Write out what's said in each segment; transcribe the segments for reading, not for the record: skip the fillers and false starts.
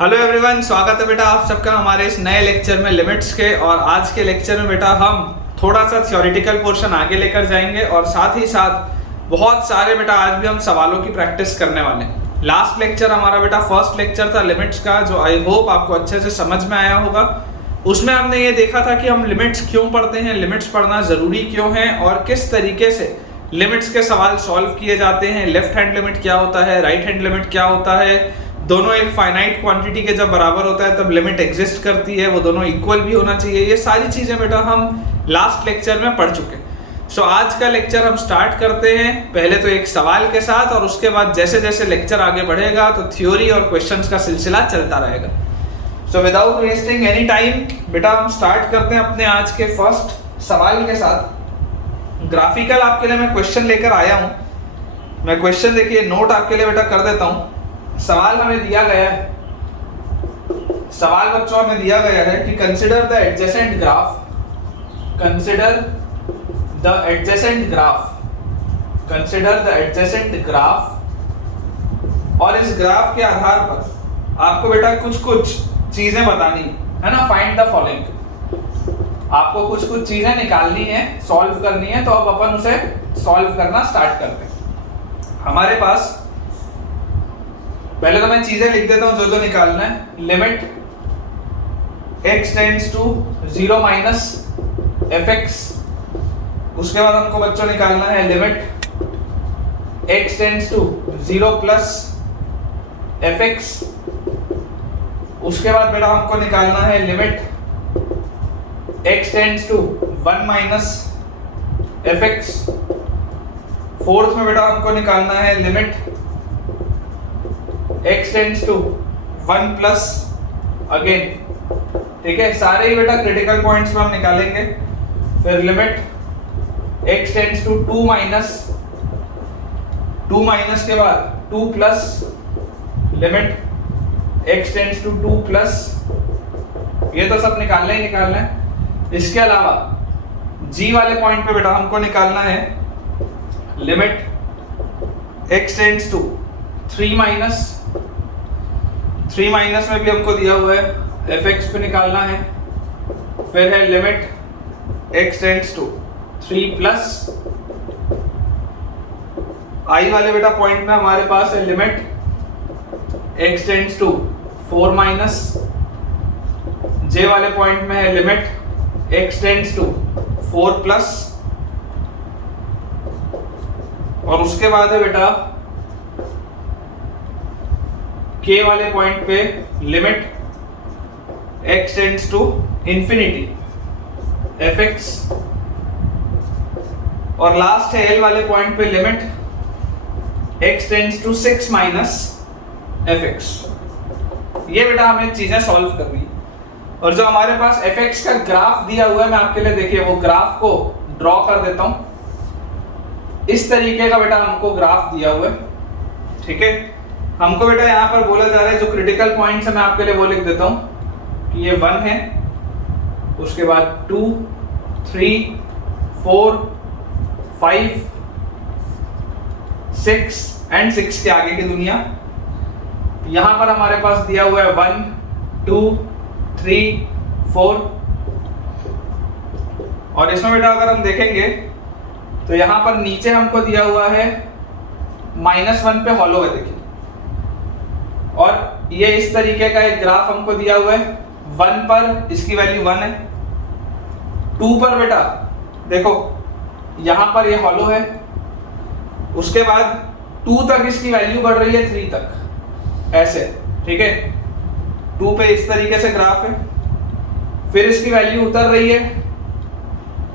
Hello everyone, स्वागत है बेटा आप सबका हमारे इस नए लेक्चर में लिमिट्स के। और आज के लेक्चर में बेटा हम थोड़ा सा थ्योरेटिकल पोर्शन आगे लेकर जाएंगे और साथ ही साथ बहुत सारे बेटा आज भी हम सवालों की प्रैक्टिस करने वाले हैं। लास्ट लेक्चर हमारा बेटा फर्स्ट लेक्चर था लिमिट्स का, जो आई होप आपको अच्छे से समझ में आया होगा। उसमें हमने ये देखा था कि हम लिमिट्स क्यों पढ़ते हैं, लिमिट्स पढ़ना ज़रूरी क्यों है और किस तरीके से लिमिट्स के सवाल सॉल्व किए जाते हैं। लेफ्ट हैंड लिमिट क्या होता है, राइट हैंड लिमिट क्या होता है, दोनों एक फाइनाइट क्वांटिटी के जब बराबर होता है तब लिमिट एग्जिस्ट करती है, वो दोनों इक्वल भी होना चाहिए। ये सारी चीज़ें बेटा हम लास्ट लेक्चर में पढ़ चुके हैं। सो आज का लेक्चर हम स्टार्ट करते हैं पहले तो एक सवाल के साथ, और उसके बाद जैसे जैसे लेक्चर आगे बढ़ेगा तो थ्योरी और क्वेश्चंस का सिलसिला चलता रहेगा। So without wasting any time बेटा हम स्टार्ट करते हैं अपने आज के फर्स्ट सवाल के साथ। ग्राफिकल आपके लिए मैं क्वेश्चन लेकर आया हूँ। मैं क्वेश्चन देखिए नोट आपके लिए बेटा कर देता हूँ। सवाल हमें दिया गया है, सवाल बच्चों हमें दिया गया है कि consider the adjacent graph, consider the adjacent graph, consider the adjacent graph. और इस ग्राफ के आधार पर आपको बेटा कुछ कुछ चीजें बतानी है ना। फाइंड द फॉलोइंग, आपको कुछ कुछ चीजें निकालनी है, सॉल्व करनी है। तो अब अपन उसे सॉल्व करना स्टार्ट करते हैं। हमारे पास पहले तो मैं चीजें लिख देता हूं जो जो निकालना है। Limit x tends to 0 minus fx। उसके बाद हमको बच्चों निकालना है limit x tends to 0 plus fx। उसके बाद बेटा हमको निकालना है limit x tends to 1 minus fx। Fourth में बेटा हमको निकालना है limit x tends to 1 plus again. ठीक है, सारे ही बेटा क्रिटिकल पॉइंट्स में हम निकालेंगे। फिर limit x tends to 2 minus, 2 minus के बाद 2 plus, limit x tends to 2 plus. ये तो सब निकालना ही निकालना है। इसके अलावा g वाले पॉइंट पे बेटा हमको निकालना है limit x tends to 3 minus, 3 minus में भी हमको दिया हुआ है fx पे निकालना है। फिर है limit x tends to 3 plus. i वाले बेटा पॉइंट में हमारे पास है limit x tends to 4 minus. j वाले पॉइंट में है limit x tends to 4 plus. और उसके बाद है बेटा k वाले पॉइंट पे limit x tends to infinity fx। और लास्ट है l वाले पॉइंट पे limit x tends to 6 minus fx। ये बेटा हमें चीजें सॉल्व करनी है। और जो हमारे पास fx का ग्राफ दिया हुआ है, मैं आपके लिए देखिए वो ग्राफ को ड्रॉ कर देता हूं। इस तरीके का बेटा हमको ग्राफ दिया हुआ है। ठीक है, हमको बेटा यहाँ पर बोला जा रहा है जो क्रिटिकल पॉइंट्स है मैं आपके लिए वो लिख देता हूँ कि ये 1 है, उसके बाद 2, 3, 4, 5, 6 एंड 6 के आगे की दुनिया। यहाँ पर हमारे पास दिया हुआ है 1, 2, 3, 4। और इसमें बेटा अगर हम देखेंगे तो यहाँ पर नीचे हमको दिया हुआ है -1 पे हॉलो है, देखिए। और ये इस तरीके का एक ग्राफ हमको दिया हुआ है। 1 पर इसकी वैल्यू 1 है, 2 पर बेटा देखो यहां पर ये हॉलो है। उसके बाद 2 तक इसकी वैल्यू बढ़ रही है 3 तक, ऐसे। ठीक है, 2 पे इस तरीके से ग्राफ है। फिर इसकी वैल्यू उतर रही है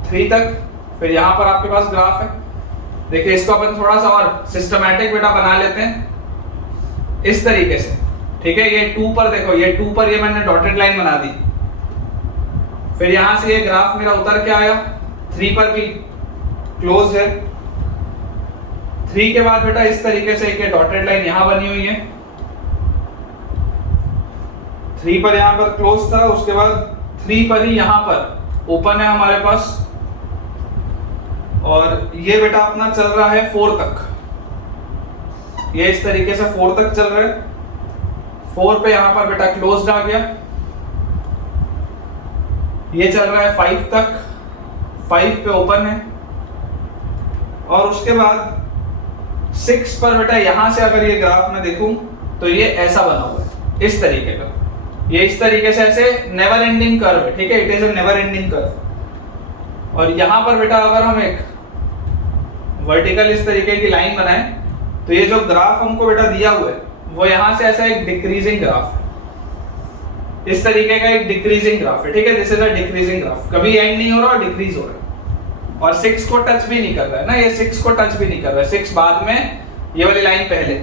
3 तक। फिर यहां पर आपके पास ग्राफ है। देखिए इसको अपन थोड़ा सा और सिस्टमैटिक बेटा बना लेते हैं इस तरीके से। ठीक है, ये 2 पर देखो, ये 2 पर ये मैंने डॉटेड लाइन बना दी। फिर यहां से ये ग्राफ मेरा उतर के आया, 3 पर भी क्लोज है। 3 के बाद बेटा इस तरीके से एक डॉटेड लाइन यहां बनी हुई है। 3 पर यहां पर क्लोज था, उसके बाद 3 पर ही यहां पर ओपन है हमारे पास। और ये बेटा अपना चल रहा है 4 तक। ये इस तरीके से 4 तक चल रहा है। 4 पे यहाँ पर बेटा क्लोज्ड आ गया, ये चल रहा है 5 तक, 5 पे ओपन है, और उसके बाद 6 पर बेटा यहां से अगर ये ग्राफ में देखूं तो ये ऐसा बना हुआ है इस तरीके का, ये इस तरीके से ऐसे नेवर एंडिंग कर्व है, ठीक है, it is a never ending curve. और यहां पर बेटा अगर हम एक वर्टिकल इस तरीके की लाइन बनाएं तो ये जो ग्राफ हमको बेटा दिया हुआ है वो यहां से ऐसा एक डिक्रीजिंग ग्राफ है, इस तरीके का एक डिक्रीजिंग ग्राफ है, ठीक है, this is a decreasing graph, कभी एंड नहीं हो रहा और डिक्रीज हो रहा है, और 6 को टच भी नहीं कर रहा है ना, ये 6 को टच भी नहीं कर रहा है, 6 बाद में, ये वाली लाइन पहले।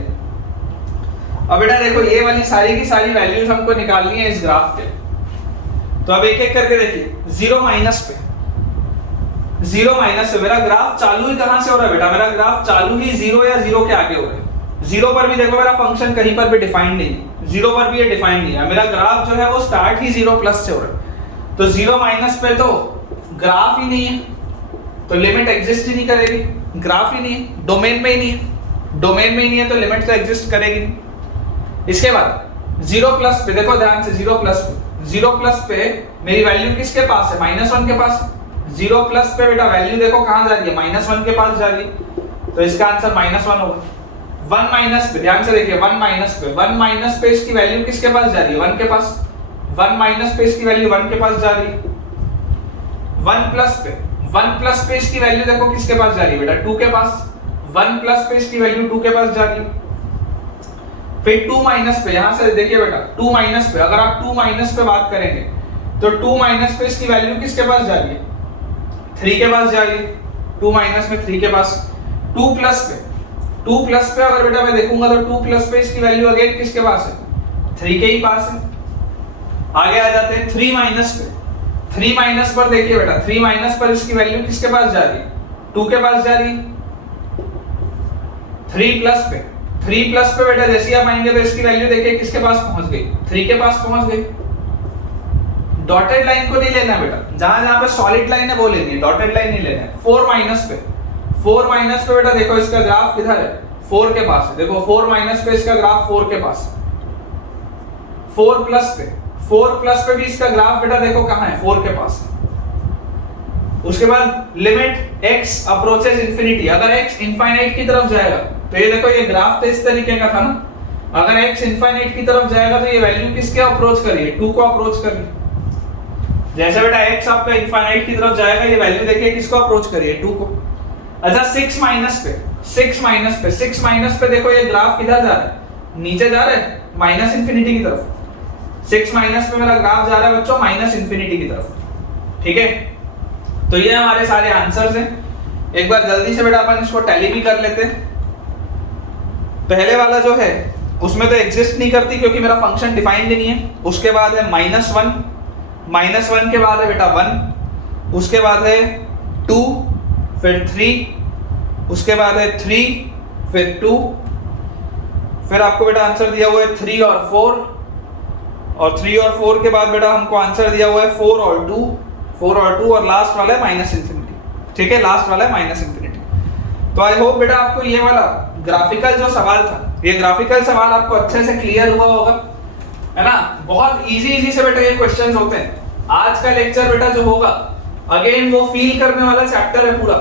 अब बेटा देखो ये वाली सारी की सारी वैल्यूज हमको निकालनी है इस ग्राफ के, तो अब एक एक करके देखिए। 0 माइनस पे, 0 माइनस पे मेरा ग्राफ चालू ही कहां से हो रहा है बेटा, मेरा ग्राफ चालू ही 0 या 0 के आगे हो रहा है। 0 पर भी देखो मेरा फंक्शन कहीं पर भी डिफाइंड नहीं है, 0 पर भी ये डिफाइंड नहीं है, मेरा ग्राफ जो है वो स्टार्ट ही 0 प्लस से हो रहा है, तो 0 माइनस पे तो ग्राफ ही नहीं है, तो लिमिट एग्जिस्ट ही नहीं करेगी, ग्राफ ही नहीं है, डोमेन में ही नहीं है, डोमेन में ही नहीं है तो लिमिट तो एग्जिस्ट करेगी नहीं। इसके बाद 0 प्लस पे देखो ध्यान से, 0 प्लस पे, 0 प्लस पे मेरी वैल्यू किसके पास है, -1 के पास। 0 प्लस पे बेटा वैल्यू देखो कहां जा रही है, -1 के पास जा रही है, तो इसका आंसर -1 होगा। 1 माइनस पे ध्यान से देखिए, 1 माइनस पे, 1 माइनस पे इसकी वैल्यू किसके पास जा रही है, 1 के पास। 1 माइनस पे इसकी वैल्यू 1 के पास जा रही है। 1 प्लस पे, 1 प्लस पे इसकी वैल्यू देखो किसके पास जा रही है बेटा, 2 के पास। 1 प्लस पे इसकी वैल्यू 2 के पास जा रही है। फिर 2 माइनस पे, यहां से देखिए बेटा 2 माइनस पे, अगर आप 2 माइनस पे बात करेंगे तो 2 माइनस पे इसकी वैल्यू किसके पास जा रही है, 3 के पास जा रही है। 2 माइनस में 3 के पास। 2 प्लस पे, 2 प्लस पे अगर बेटा मैं देखूंगा तो 2 प्लस पे इसकी वैल्यू अगेन किसके पास है, 3 के ही पास है। आगे आ जाते हैं 3 माइनस पे। 3 माइनस पर देखिए बेटा, 3 माइनस पर इसकी वैल्यू किसके पास जा रही है, 2 के पास जा रही है। 3 प्लस पे, 3 प्लस पे बेटा जैसे आप आएंगे तो इसकी वैल्यू देखिए किसके पास पहुंच गई, 3 के पास पहुंच गई। डॉटेड लाइन को नहीं लेना बेटा, जहां जहां पे सॉलिड लाइन है वो लेनी है, डॉटेड लाइन नहीं लेना है। 4 माइनस पे, 4 माइनस पे बेटा देखो इसका ग्राफ किधर है, 4 के पास है, देखो 4 माइनस पे इसका ग्राफ 4 के पास। 4 प्लस पे, 4 प्लस पे भी इसका ग्राफ बेटा देखो कहां है, 4 के पास। उसके बाद लिमिट x अप्रोचेस इंफिनिटी, अगर x इनफाइनाइट की तरफ जाएगा तो ये देखो ये ग्राफ तो इस तरीके का था ना, अगर x इनफाइनाइट की तरफ जाएगा तो ये वैल्यू किसके अप्रोच कर रही है, 2 को अप्रोच कर रही है। जैसे बेटा x आपका इनफाइनाइट की तरफ जाएगा ये वैल्यू देखिए किसको अप्रोच कर रही है, 2 को। अच्छा 6 माइनस पे, 6 माइनस पे, 6 माइनस पे देखो ये ग्राफ किधर जा रहा है, नीचे जा रहा है, माइनस इंफिनिटी की तरफ। 6 माइनस पे मेरा ग्राफ जा रहा है बच्चों माइनस इंफिनिटी की तरफ, ठीक है। तो ये हमारे सारे आंसर्स हैं। एक बार जल्दी से बेटा अपन इसको टैली भी कर लेते हैं। पहले वाला जो है उसमें तो एग्जिस्ट नहीं करती क्योंकि मेरा फंक्शन डिफाइंड नहीं है। उसके बाद है -1, -1 के बाद है बेटा 1, उसके बाद है 2, फिर 3, उसके बाद है 3, फिर 2, फिर आपको बेटा आंसर दिया हुआ है 3 और 4, और 3 और 4 के बाद बेटा हमको आंसर दिया हुआ है 4 और 2, 4 और 2, और लास्ट वाला है माइनस इंफिनिटी, ठीक है, लास्ट वाला है माइनस इंफिनिटी। तो आई होप बेटा आपको ये वाला ग्राफिकल जो सवाल था, ये ग्राफिकल सवाल आपको अच्छे से क्लियर हुआ होगा, है ना। बहुत इजी से बेटा ये क्वेश्चंस होते हैं। आज का लेक्चर बेटा जो होगा अगेन वो फील करने वाला चैप्टर है पूरा,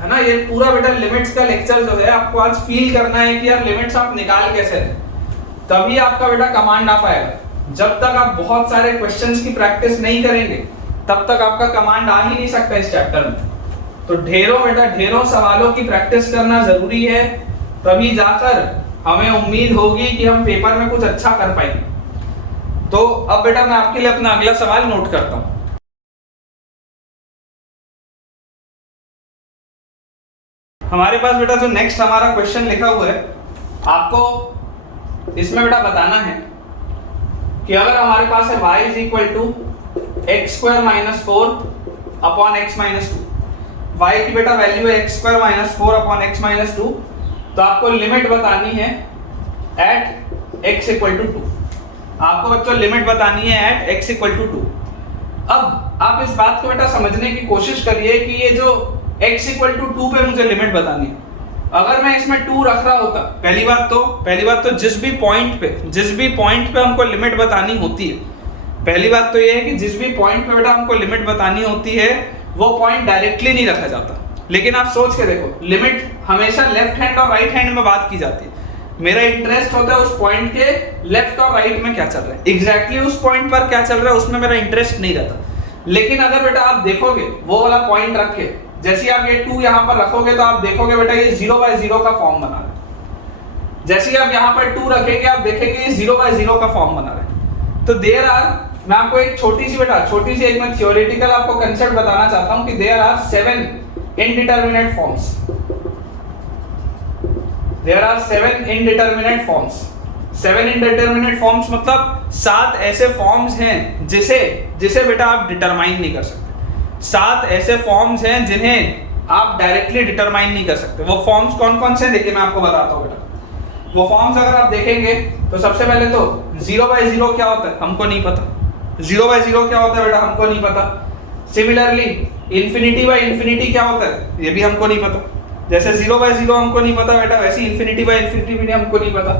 है ना। ये पूरा बेटा लिमिट्स का लेक्चर जो है आपको आज फील करना है कि यार लिमिट्स आप निकाल कैसे रहे, तभी आपका बेटा कमांड आ पाएगा। जब तक आप बहुत सारे क्वेश्चंस की प्रैक्टिस नहीं करेंगे तब तक आपका कमांड आ ही नहीं सकता इस चैप्टर में। तो ढेरों सवालों की प्रैक्टिस करना जरूरी है, तभी जाकर हमें उम्मीद होगी कि हम पेपर में कुछ अच्छा कर पाएंगे। तो अब बेटा मैं आपके लिए अपना अगला सवाल नोट करता हूं। हमारे पास बेटा जो नेक्स्ट हमारा क्वेश्चन लिखा हुआ है, आपको इसमें बेटा बताना है कि अगर हमारे पास है y is equal to X square minus 4 upon X minus 2, y की बेटा वैल्यू है X square minus 4 upon X minus 2, तो आपको लिमिट बतानी है एट x इक्वल टू 2। आपको बच्चों लिमिट बतानी है एट x इक्वल टू 2। अब आप इस बात को बेटा समझने की कोशिश करिए कि ये जो x इक्वल टू 2 पे मुझे लिमिट बतानी है, अगर मैं इसमें 2 रख रहा होता, पहली बात तो जिस भी पॉइंट पे हमको लिमिट बतानी होती है, पहली बात तो ये है कि जिस भी पॉइंट पे बेटा हमको लिमिट बतानी होती है वो पॉइंट डायरेक्टली नहीं रखा जाता। लेकिन आप सोच के देखो, लिमिट हमेशा लेफ्ट हैंड और राइट हैंड में बात की जाती है। मेरा इंटरेस्ट होता है उस पॉइंट के लेफ्ट और राइट में क्या चल रहा है, एग्जैक्टली उस पॉइंट पर क्या चल रहा है उसमें मेरा इंटरेस्ट नहीं रहता। लेकिन अगर बेटा आप देखोगे वो वाला पॉइंट रख के, जैसे आप ये 2 यहाँ पर रखोगे तो आप देखोगे बेटा ये 0/0 का फॉर्म बना रहा है। जैसे आप यहाँ पर 2 रखेंगे आप देखेंगे ये 0/0 का फॉर्म बना रहा है। तो देयर आर, मैं आपको एक छोटी सी एक मैं थ्योरेटिकल आपको कंसेप्ट बताना चाहता हूं कि there are 7 indeterminate forms. There are 7 indeterminate forms. 7 indeterminate forms मतलब 7 ऐसे फॉर्म्स हैं जिसे बेटा आप डिटरमाइन नहीं कर सकते। 7 ऐसे फॉर्म्स हैं जिन्हें आप डायरेक्टली डिटरमाइन नहीं कर सकते। वो फॉर्म्स कौन कौन से हैं देखिए मैं आपको बताता हूं बेटा। वो फॉर्म्स अगर आप देखेंगे तो सबसे पहले तो 0/0 क्या होता है हमको नहीं पता। 0/0 क्या होता है बेटा हमको नहीं पता। सिमिलरली इन्फिनिटी क्या होता है ये भी हमको नहीं पता। जैसे 0/0 हमको नहीं पता बेटा, वैसे इन्फिनिटी भी हमको नहीं पता।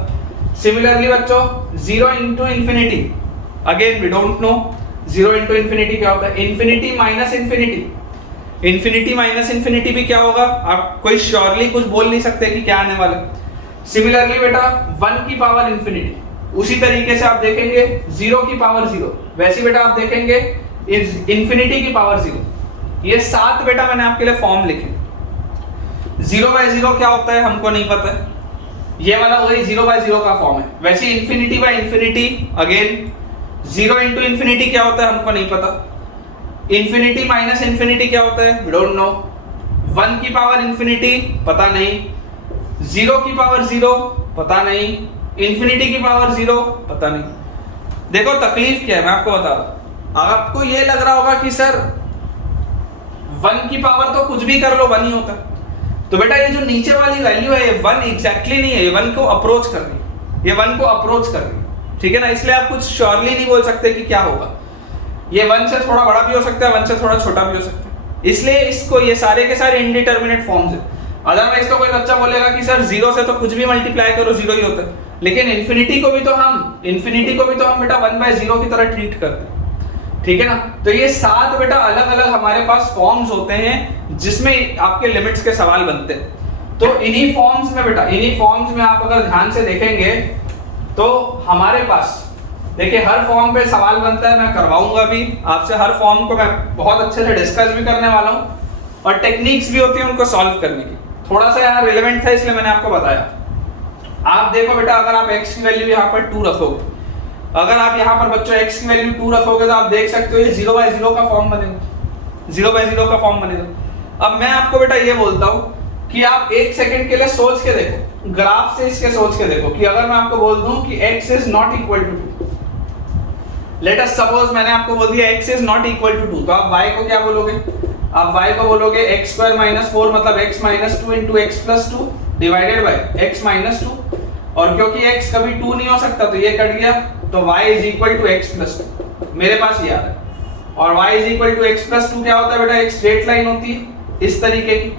सिमिलरली बच्चों 0 into infinity, again we don't know 0 into infinity क्या होता है। इन्फिनिटी माइनस इन्फिनिटी भी क्या होगा, आप कोई श्योरली कुछ बोल नहीं सकते कि क्या आने वाला है। सिमिलरली बेटा 1 की पावर इन्फिनिटी, उसी तरीके से आप देखेंगे 0 की पावर 0, वैसे बेटा आप देखेंगे इन्फिनिटी की पावर 0। ये 7 बेटा मैंने आपके लिए फॉर्म लिखे। 0/0 क्या होता है हमको नहीं पता है, ये वाला वही 0/0 का फॉर्म है। वैसे इन्फिनिटी अगेन 0 into infinity क्या होता है हमको नहीं पता। इन्फिनिटी माइनस इन्फिनिटी क्या होता है वी डोंट नो। 1 की पावर इन्फिनिटी पता नहीं, 0 की पावर 0 पता नहीं, इन्फिनिटी की पावर 0 पता नहीं। देखो तकलीफ क्या है मैं आपको बता रहा हूं। आपको ये लग रहा होगा कि सर 1 की पावर तो कुछ भी कर लो 1 ही होता है। तो बेटा ये जो नीचे वाली वैल्यू है ये 1 एग्जैक्टली नहीं है, ये 1 को अप्रोच कर रही है, ये 1 को अप्रोच कर रही है, ठीक है ना। इसलिए आप कुछ श्योरली नहीं बोल सकते कि क्या होगा। ये 1 से थोड़ा बड़ा भी हो सकता है, 1 से थोड़ा छोटा भी हो सकता है। इसलिए इसको ये सारे के सारे इनडिटरमिनेट फॉर्म्स है। अदरवाइज तो कोई बच्चा बोलेगा कि सर 0 से तो कुछ भी मल्टीप्लाई करो 0 ही होता है। लेकिन इन्फिनिटी को भी तो हम बेटा 1/0 की तरह ट्रीट करते हैं, ठीक है ना। तो ये 7 बेटा अलग अलग हमारे पास फॉर्म्स होते हैं जिसमें आपके लिमिट्स के सवाल बनते हैं। तो इन्हीं फॉर्म्स में आप अगर ध्यान से देखेंगे तो हमारे पास देखिए हर फॉर्म पे सवाल बनता है। मैं करवाऊंगा भी आपसे, हर फॉर्म को मैं बहुत अच्छे से डिस्कस भी करने वाला हूं और टेक्निक्स भी होती है उनको सॉल्व करने की। थोड़ा सा यार रिलेवेंट था इसलिए मैंने आपको बताया। आप देखो बेटा अगर आप x की वैल्यू यहाँ पर 2 रखोगे, अगर आप यहाँ पर बच्चों x की वैल्यू 2 रखोगे तो आप देख सकते हो ये 0/0 का फॉर्म बनेगा, 0/0 का फॉर्म बनेगा। अब मैं आपको बेटा ये बोलता हूँ कि आप 1 सेकंड के लिए सोच के देखो, ग्राफ से इसके सोच के देखो कि अगर मैं आपको बोल दूं कि x is not equal to 2, let us suppose मैंने आपको बोल दिया x is not equal to 2, तो आप y को क्या बोलोगे, आप y को बोलोगे x² - 4 मतलब x - 2 into x + 2 divided by x - 2, और क्योंकि x कभी 2 नहीं हो सकता तो ये कट गया, तो y is equal to x + 2 मेरे पास ये आ रहा है। और y is equal to x + 2 क्या होता है बेटा, एक स्ट्रेट लाइन होती है इस तरीके की।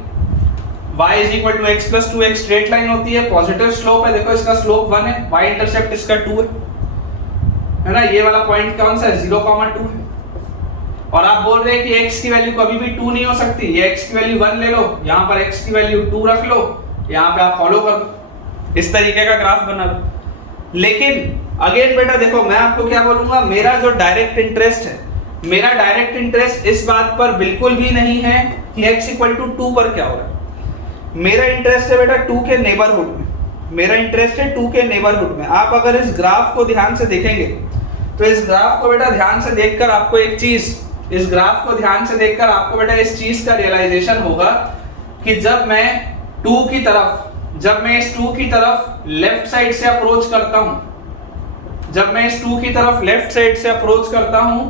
y is equal to x + 2 एक स्ट्रेट लाइन होती है, पॉजिटिव स्लोप है, देखो इसका स्लोप 1 है, y इंटरसेप्ट इसका 2 है ना। ये वाला पॉइंट कौन सा है 0,2 है। और आप बोल रहे हैं कि x की वैल्यू कभी भी 2 नहीं हो सकती, ये x की वैल्यू 1 ले लो, यहाँ पर x की वैल्यू 2 रख लो, यहाँ पे आप फॉलो कर लो, इस तरीके का ग्राफ बना लो। लेकिन अगेन बेटा देखो मैं आपको क्या बोलूंगा, मेरा जो डायरेक्ट इंटरेस्ट है, मेरा डायरेक्ट इंटरेस्ट इस बात पर बिल्कुल भी नहीं है कि x = 2 पर क्या हो रहा है। मेरा इंटरेस्ट है बेटा 2 के नेबरहुड में, मेरा इंटरेस्ट है 2 के नेबरहुड में। आप अगर इस ग्राफ को ध्यान से देखेंगे तो इस ग्राफ को बेटा ध्यान से देखकर आपको एक चीज, इस ग्राफ को ध्यान से देखकर आपको बेटा इस चीज का रियलाइजेशन होगा कि जब मैं इस 2 की तरफ लेफ्ट साइड से अप्रोच करता हूं, जब मैं इस 2 की तरफ लेफ्ट साइड से अप्रोच करता हूं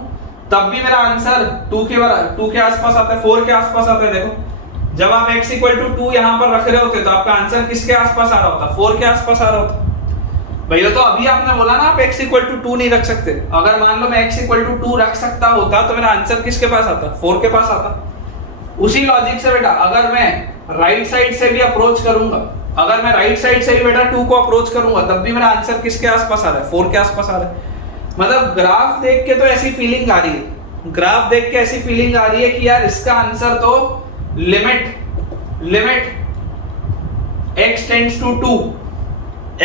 तब भी मेरा आंसर 2 के आसपास आता है, 4 के आसपास आता है। देखो जब आप x = 2 यहां पर रख रहे होते तो आपका आंसर किसके आसपास आ रहा होता, 4 के आसपास आ रहा होता। भैया तो अभी आपने बोला ना आप x = 2 नहीं रख सकते, अगर मान लो मैं x = 2 रख सकता होता तो मेरा आंसर किसके पास आता, 4 के पास आता। उसी लॉजिक से बेटा अगर मैं राइट साइड से भी अप्रोच करूंगा, अगर मैं राइट साइड से भी बेटा 2 को अप्रोच करूंगा तब भी मेरा आंसर किसके आसपास आ रहा है, 4 के आसपास आ रहा है। मतलब ग्राफ देख के तो ऐसी फीलिंग आ रही है, ग्राफ देख के ऐसी फीलिंग आ रही है कि यार इसका आंसर तो limit x tends to 2,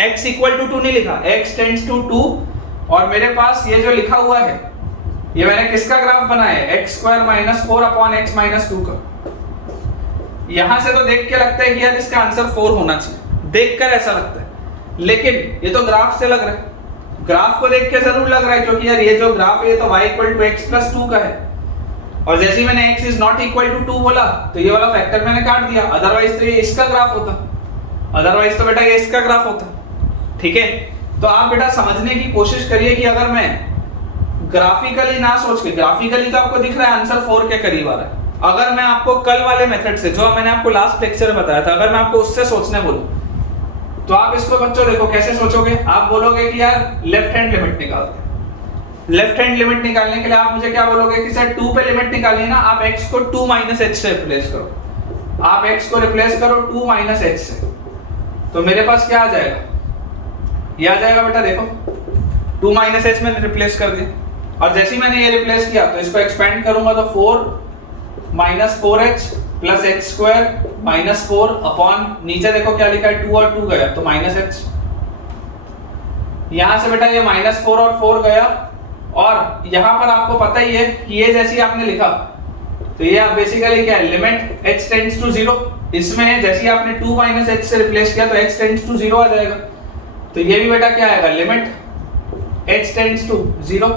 x equal to 2 नहीं लिखा, x टेंड्स टू 2, और मेरे पास ये जो लिखा हुआ है ये मैंने किसका ग्राफ बनाया है, x square minus 4 upon x minus 2 का। यहां से तो देख के लगता है कि यार इसका आंसर 4 होना चाहिए, देखकर ऐसा लगता है, लेकिन ये तो ग्राफ से लग रहा है, ग्राफ को देख के जरूर लग रहा है क्योंकि यार ये जो ग्राफ है ये तो y equal to x plus 2 का है, और जैसे ही मैंने x is not equal to 2 बोला तो ये वाला फैक्टर मैंने काट दिया, अदरवाइज तो ये इसका ग्राफ होता, अदरवाइज तो बेटा ये इसका ग्राफ होता। ठीक है, तो आप बेटा समझने की कोशिश करिए कि अगर मैं ग्राफिकली ना सोच के, ग्राफिकली तो आपको दिख रहा है आंसर 4 के करीब आ रहा है, अगर मैं आपको कल वाले मेथड से जो मैंने आपको लास्ट लेक्चर में बताया था, अगर मैं आपको उससे सोचने बोलूं तो आप इसको बच्चों देखो कैसे सोचोगे, आप बोलोगे कि यार लेफ्ट हैंड लिमिट निकालते हैं, लेफ्ट हैंड लिमिट निकालने के लिए आप मुझे क्या बोलोगे कि सर 2 पे लिमिट निकालनी है ना, आप x को 2 माइनस h से रिप्लेस करो, आप x को रिप्लेस करो 2 माइनस h से, तो मेरे पास क्या आ जाएगा, ये आ जाएगा बेटा देखो 2 माइनस h मैंने रिप्लेस कर दिया, और जैसे ही मैंने ये रिप्लेस किया तो इसको एक्सपेंड करूंगा तो 4 minus 4h plus h square minus 4 upon नीचे देखो क्या लिखा है 2 और 2 गया तो माइनस h, यहां से बेटा ये माइनस 4 और 4 गया, और यहां पर आपको पता ही है कि ये जैसे ही आपने लिखा तो ये आप बेसिकली क्या है लिमिट h टेंड्स टू 0, इसमें जैसे ही आपने 2 माइनस h से रिप्लेस किया तो h टेंड्स टू 0 आ जाएगा, तो ये भी बेटा क्या आएगा लिमिट h टेंड्स टू 0,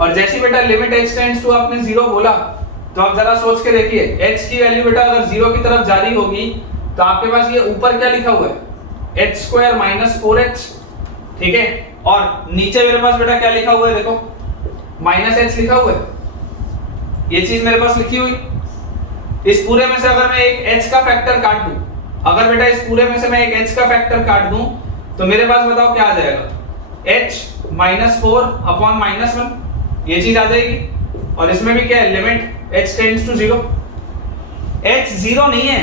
और जैसे ही बेटा लिमिट h टेंड्स टू आपने 0 बोला तो आप जरा सोच के देखिए h की वैल्यू बेटा अगर 0 की तरफ जा रही होगी तो आपके पास ये ऊपर क्या लिखा हुआ है h स्क्वायर माइनस 4h, ठीक है, और नीचे मेरे पास बेटा क्या लिखा हुआ है देखो माइनस h लिखा हुआ है, ये चीज मेरे पास लिखी हुई, इस पूरे में से अगर मैं एक h का फैक्टर काट दूं, अगर बेटा इस पूरे में से मैं एक h का फैक्टर काट दूं तो मेरे पास बताओ क्या आ जाएगा h माइनस 4 अपॉन माइनस 1, ये चीज आ जाएगी, और इसमें भी क्या है limit h tends to 0, h 0 नहीं है,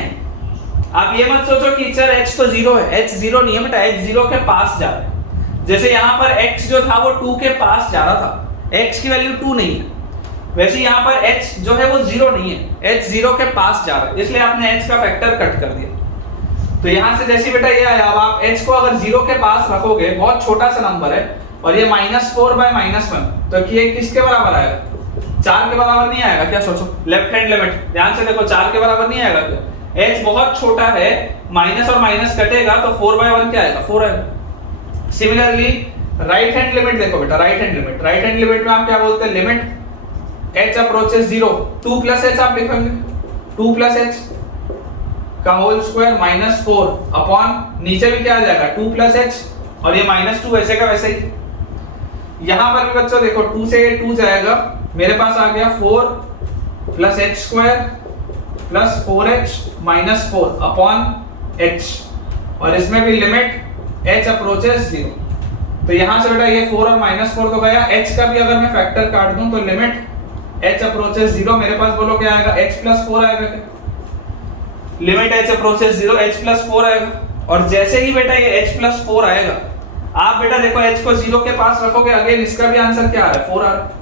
आप ये मत सोचो कि सर h तो 0 है, h 0 नहीं है बेटा, h 0 के पास जा रहा है, जैसे यहाँ पर x जो था वो 2 के पास जा रहा था, x की वैल्यू 2 नहीं है, वैसे यहाँ पर h जो है वो 0 नहीं है, h 0 के पास जा रहा है, इसलिए आपने h का फैक्टर कट कर दिया, तो यहाँ से जैसे बेटा ये आया, अब आप h को अगर 0 के पास रखोगे, बहुत छोटा सा नंबर है और ये -4 बाय -1, तो ये किसके बराबर आएगा, 4 के बराबर नहीं आएगा क्या, सोचो लेफ्ट हैंड लिमिट ध्यान से देखो 4 के बराबर नहीं आएगा क्या, h बहुत छोटा है, माइनस और माइनस कटेगा तो 4 बाय 1 क्या आएगा, 4 आएगा। सिमिलरली राइट हैंड लिमिट देखो बेटा, राइट हैंड लिमिट में आप क्या बोलते हैं limit h approaches 0, 2 plus h आप लिखेंगे 2 प्लस h का होल स्क्वायर माइनस 4 अपॉन नीचे भी क्या आ जाएगा 2 प्लस h, और ये माइनस 2 वैसे का वैसे ही, यहां पर भी बच्चों देखो 2 से 2 जाएगा, मेरे पास आ गया 4 plus h square plus 4h minus 4 upon h, और इसमें भी लिमिट h अप्रोचेस 0, तो यहां से बेटा ये 4 और माइनस 4 तो गया, h का भी अगर मैं फैक्टर काट दूं तो लिमिट h अप्रोचेस 0, मेरे पास बोलो क्या आएगा h प्लस 4 आएगा, limit h approaches 0 h plus 4 आएगा, और जैसे ही बेटा ये h प्लस 4 आएगा, आप बेटा देखो h को 0 के पास रखोगे, अगेन इसका भी आंसर क्या आ रहा है 4 आ रहा है,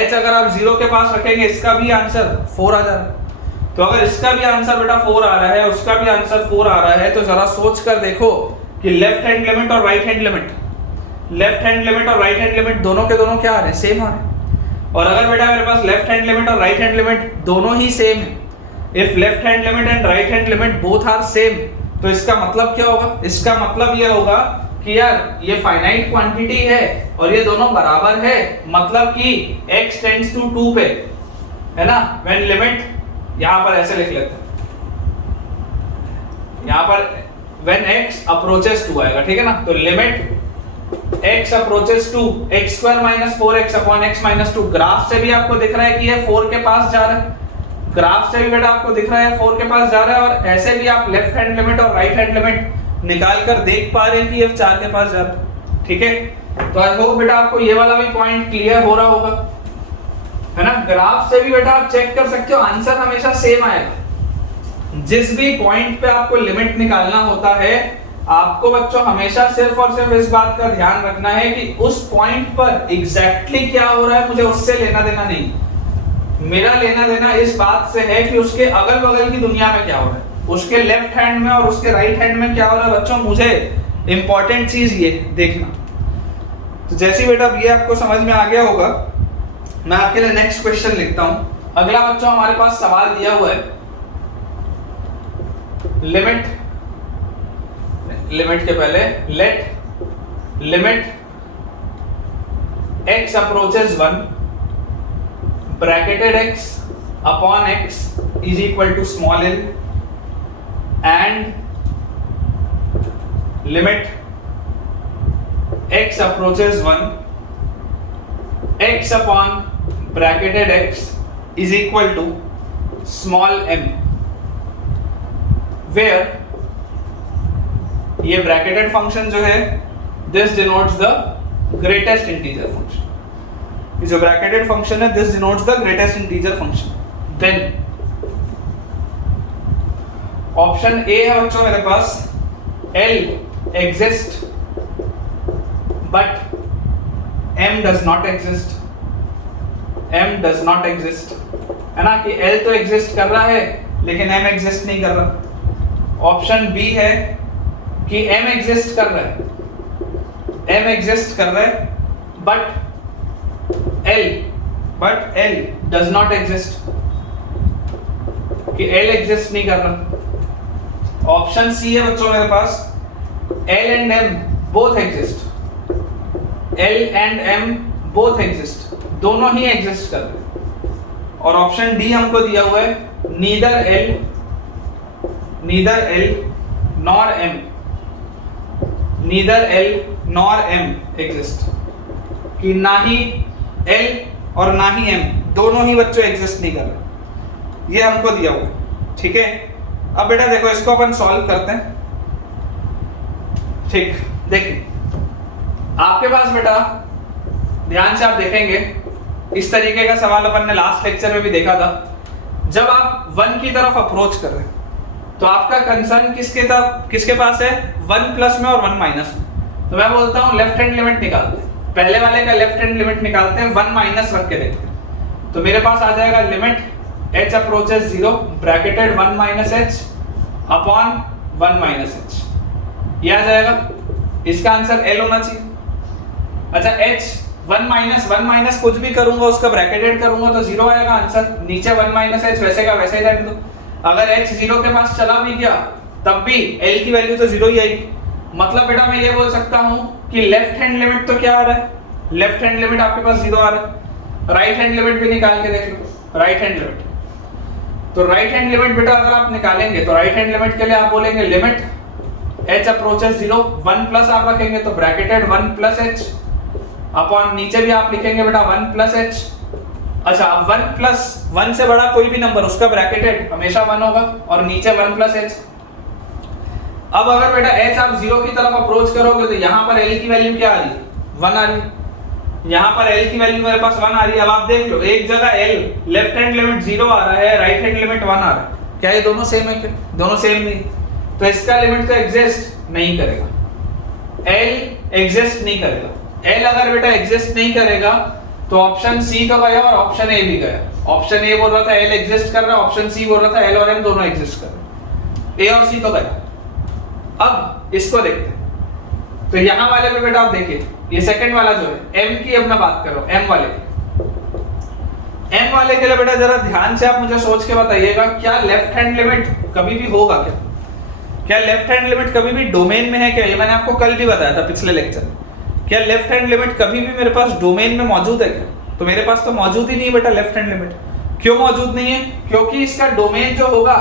h अगर आप 0 के पास रखेंगे इसका भी आंसर 4 आ जा रहा है, तो अगर इसका भी आंसर बेटा 4 आ रहा है, उसका भी आंसर 4 आ रहा है, तो जरा सोच कर देखो कि लेफ्ट हैंड लिमिट और right hand limit, left hand limit और राइट हैंड लिमिट दोनों के दोनों क्या आ रहे हैं, सेम आ रहे हैं, और अगर बेटा मेरे पास लेफ्ट हैंड लिमिट और राइट हैंड लिमिट दोनों ही सेम है, if left hand limit and right hand limit both are same, तो इसका मतलब क्या होगा, इसका मतलब ये होगा कि यार ये फाइनाइट क्वांटिटी है और ये दोनों बराबर है, मतलब कि x टेंड्स टू 2 पे है ना, व्हेन लिमिट यहां पर ऐसे लिख लेते हैं, यहां पर व्हेन x अप्रोचेस 2 आएगा, ठीक है ना, तो limit x approaches 2 x square minus 4x upon x minus 2, graph से भी आपको दिख रहा है कि ये 4 के पास जा रहा है, ग्राफ से भी बेटा आपको दिख रहा है 4 के पास जा रहा है, और ऐसे भी आप लेफ्ट हैंड लिमिट और राइट हैंड लिमिट निकाल कर देख पा रहे हैं कि ये 4 के पास जा रहा है, ठीक है, तो आई होप बेटा आपको ये वाला भी पॉइंट क्लियर हो रहा होगा, है ना, ग्राफ से भी बेटा आप चेक कर सकते हो, आंसर हमेशा सेम आएगा, जिस भी पॉइंट पे आपको लिमिट निकालना होता है, आपको बच्चों हमेशा सिर्फ और सिर्फ इस बात का ध्यान रखना है कि उस पॉइंट पर एग्जैक्टली क्या हो रहा है मुझे उससे लेना देना नहीं। मेरा लेना देना इस बात से है कि उसके अगल बगल की दुनिया में क्या हो रहा है, उसके लेफ्ट हैंड में और उसके राइट हैंड में क्या हो रहा है। बच्चों मुझे इंपॉर्टेंट चीज ये देखना। तो जैसे बेटा ये आपको समझ में आ गया होगा, मैं आपके लिए नेक्स्ट क्वेश्चन लिखता हूं। अगला बच्चों हमारे पास सवाल दिया हुआ है, लिमिट के पहले let limit x approaches 1 bracketed x upon x is equal to small l and limit x approaches 1 x upon bracketed x is equal to small m, where ये bracketed function जो है this denotes the greatest integer function, ये जो bracketed function है this denotes the greatest integer function। then option A है बच्चों मेरे पास L exist but m does not exist, m does not exist, है ना कि l तो एग्जिस्ट कर रहा है लेकिन m एग्जिस्ट नहीं कर रहा। ऑप्शन बी है कि m एग्जिस्ट कर रहा है, m एग्जिस्ट कर रहा है but l does not exist, कि l एग्जिस्ट नहीं कर रहा। ऑप्शन सी है बच्चों मेरे पास l and m both exist, L and M both exist, दोनों ही एग्जिस्ट कर रहे हैं। और ऑप्शन डी हमको दिया हुआ है neither L nor M exist, कि ना ही L और ना ही M दोनों ही बच्चों एग्जिस्ट नहीं कर रहे, ये हमको दिया हुआ है। ठीक है, अब बेटा देखो इसको अपन सॉल्व करते हैं। ठीक, देखिए आपके पास बेटा ध्यान से आप देखेंगे इस तरीके का सवाल अपन ने लास्ट लेक्चर में भी देखा था। जब आप 1 की तरफ अप्रोच कर रहे हैं तो आपका कंसर्न किसके पास है, 1 प्लस में और 1 माइनस में। तो मैं बोलता हूं लेफ्ट हैंड लिमिट निकालते हैं, पहले वाले का लेफ्ट हैंड लिमिट निकालते हैं, 1 माइनस रख के देखते हैं। तो मेरे पास आ जाएगा limit h approaches 0 bracketed 1 minus h upon 1 minus h, ये आ जाएगा। इसका आंसर L होना चाहिए। अच्छा h 1 माइनस कुछ भी करूंगा उसका ब्रैकेटेड करूंगा तो 0 आएगा आंसर, नीचे 1 माइनस h वैसे का वैसे ही रहने दो। अगर h 0 के पास चला भी गया तब भी L की वैल्यू तो 0 ही आएगी। मतलब बेटा मैं ये बोल सकता हूं कि लेफ्ट हैंड लिमिट तो क्या आ रहा है, लेफ्ट हैंड लिमिट आपके पास 0 आ रहा है। राइट हैंड लिमिट भी निकाल के देख लो, राइट हैंड लिमिट। तो राइट हैंड लिमिट बेटा अगर आप निकालेंगे तो राइट हैंड लिमिट के लिए आप बोलेंगे लिमिट h अप्रोचेस 0 1 प्लस आप रखेंगे तो ब्रैकेटेड 1 प्लस h अपॉन नीचे भी आप लिखेंगे बेटा 1 प्लस h। अच्छा, 1 प्लस 1 से बड़ा कोई भी नंबर उसका ब्रैकेटेड हमेशा 1 होगा और नीचे 1 प्लस h। अब अगर बेटा h आप 0 की तरफ अप्रोच करोगे तो यहाँ पर l की वैल्यू क्या आ रही है, 1 आ रही है। यहाँ पर l की वैल्यू मेरे पास 1 आ रही है। अब आप देख लो एक जगह l लेफ्ट हैंड लिमिट 0 आ रहा है, राइट हैंड लिमिट 1 आ रहा है, क्या ये दोनों सेम है क्या, दोनों सेम नहीं, तो इसका लिमिट तो एग्जिस्ट नहीं करेगा, l एग्जिस्ट नहीं करेगा। L अगर बेटा एग्जिस्ट नहीं करेगा तो ऑप्शन सी का गया और ऑप्शन ए भी गया। ऑप्शन ए बोल रहा था L एग्जिस्ट कर रहा है, ऑप्शन सी बोल रहा था L और M दोनों एग्जिस्ट कर रहे हैं, A और C तो गया। अब इसको देखते हैं, तो यहाँ वाले पे बेटा आप देखिए ये सेकंड वाला जो है M की, अब मैं बात कर रहा हूँ M वाले की। M वाले के लिए बेटा जरा ध्यान से आप मुझे सोच के बताइएगा, क्या लेफ्ट हैंड लिमिट कभी भी होगा क्या लेफ्ट हैंड लिमिट कभी भी डोमेन में है क्या? ये मैंने आपको कल भी बताया था पिछले लेक्चर में। क्या लेफ्ट हैंड लिमिट कभी भी मेरे पास डोमेन में मौजूद है क्या? तो मेरे पास तो मौजूद ही नहीं है बेटा लेफ्ट हैंड लिमिट। क्यों मौजूद नहीं है? क्योंकि इसका डोमेन जो होगा,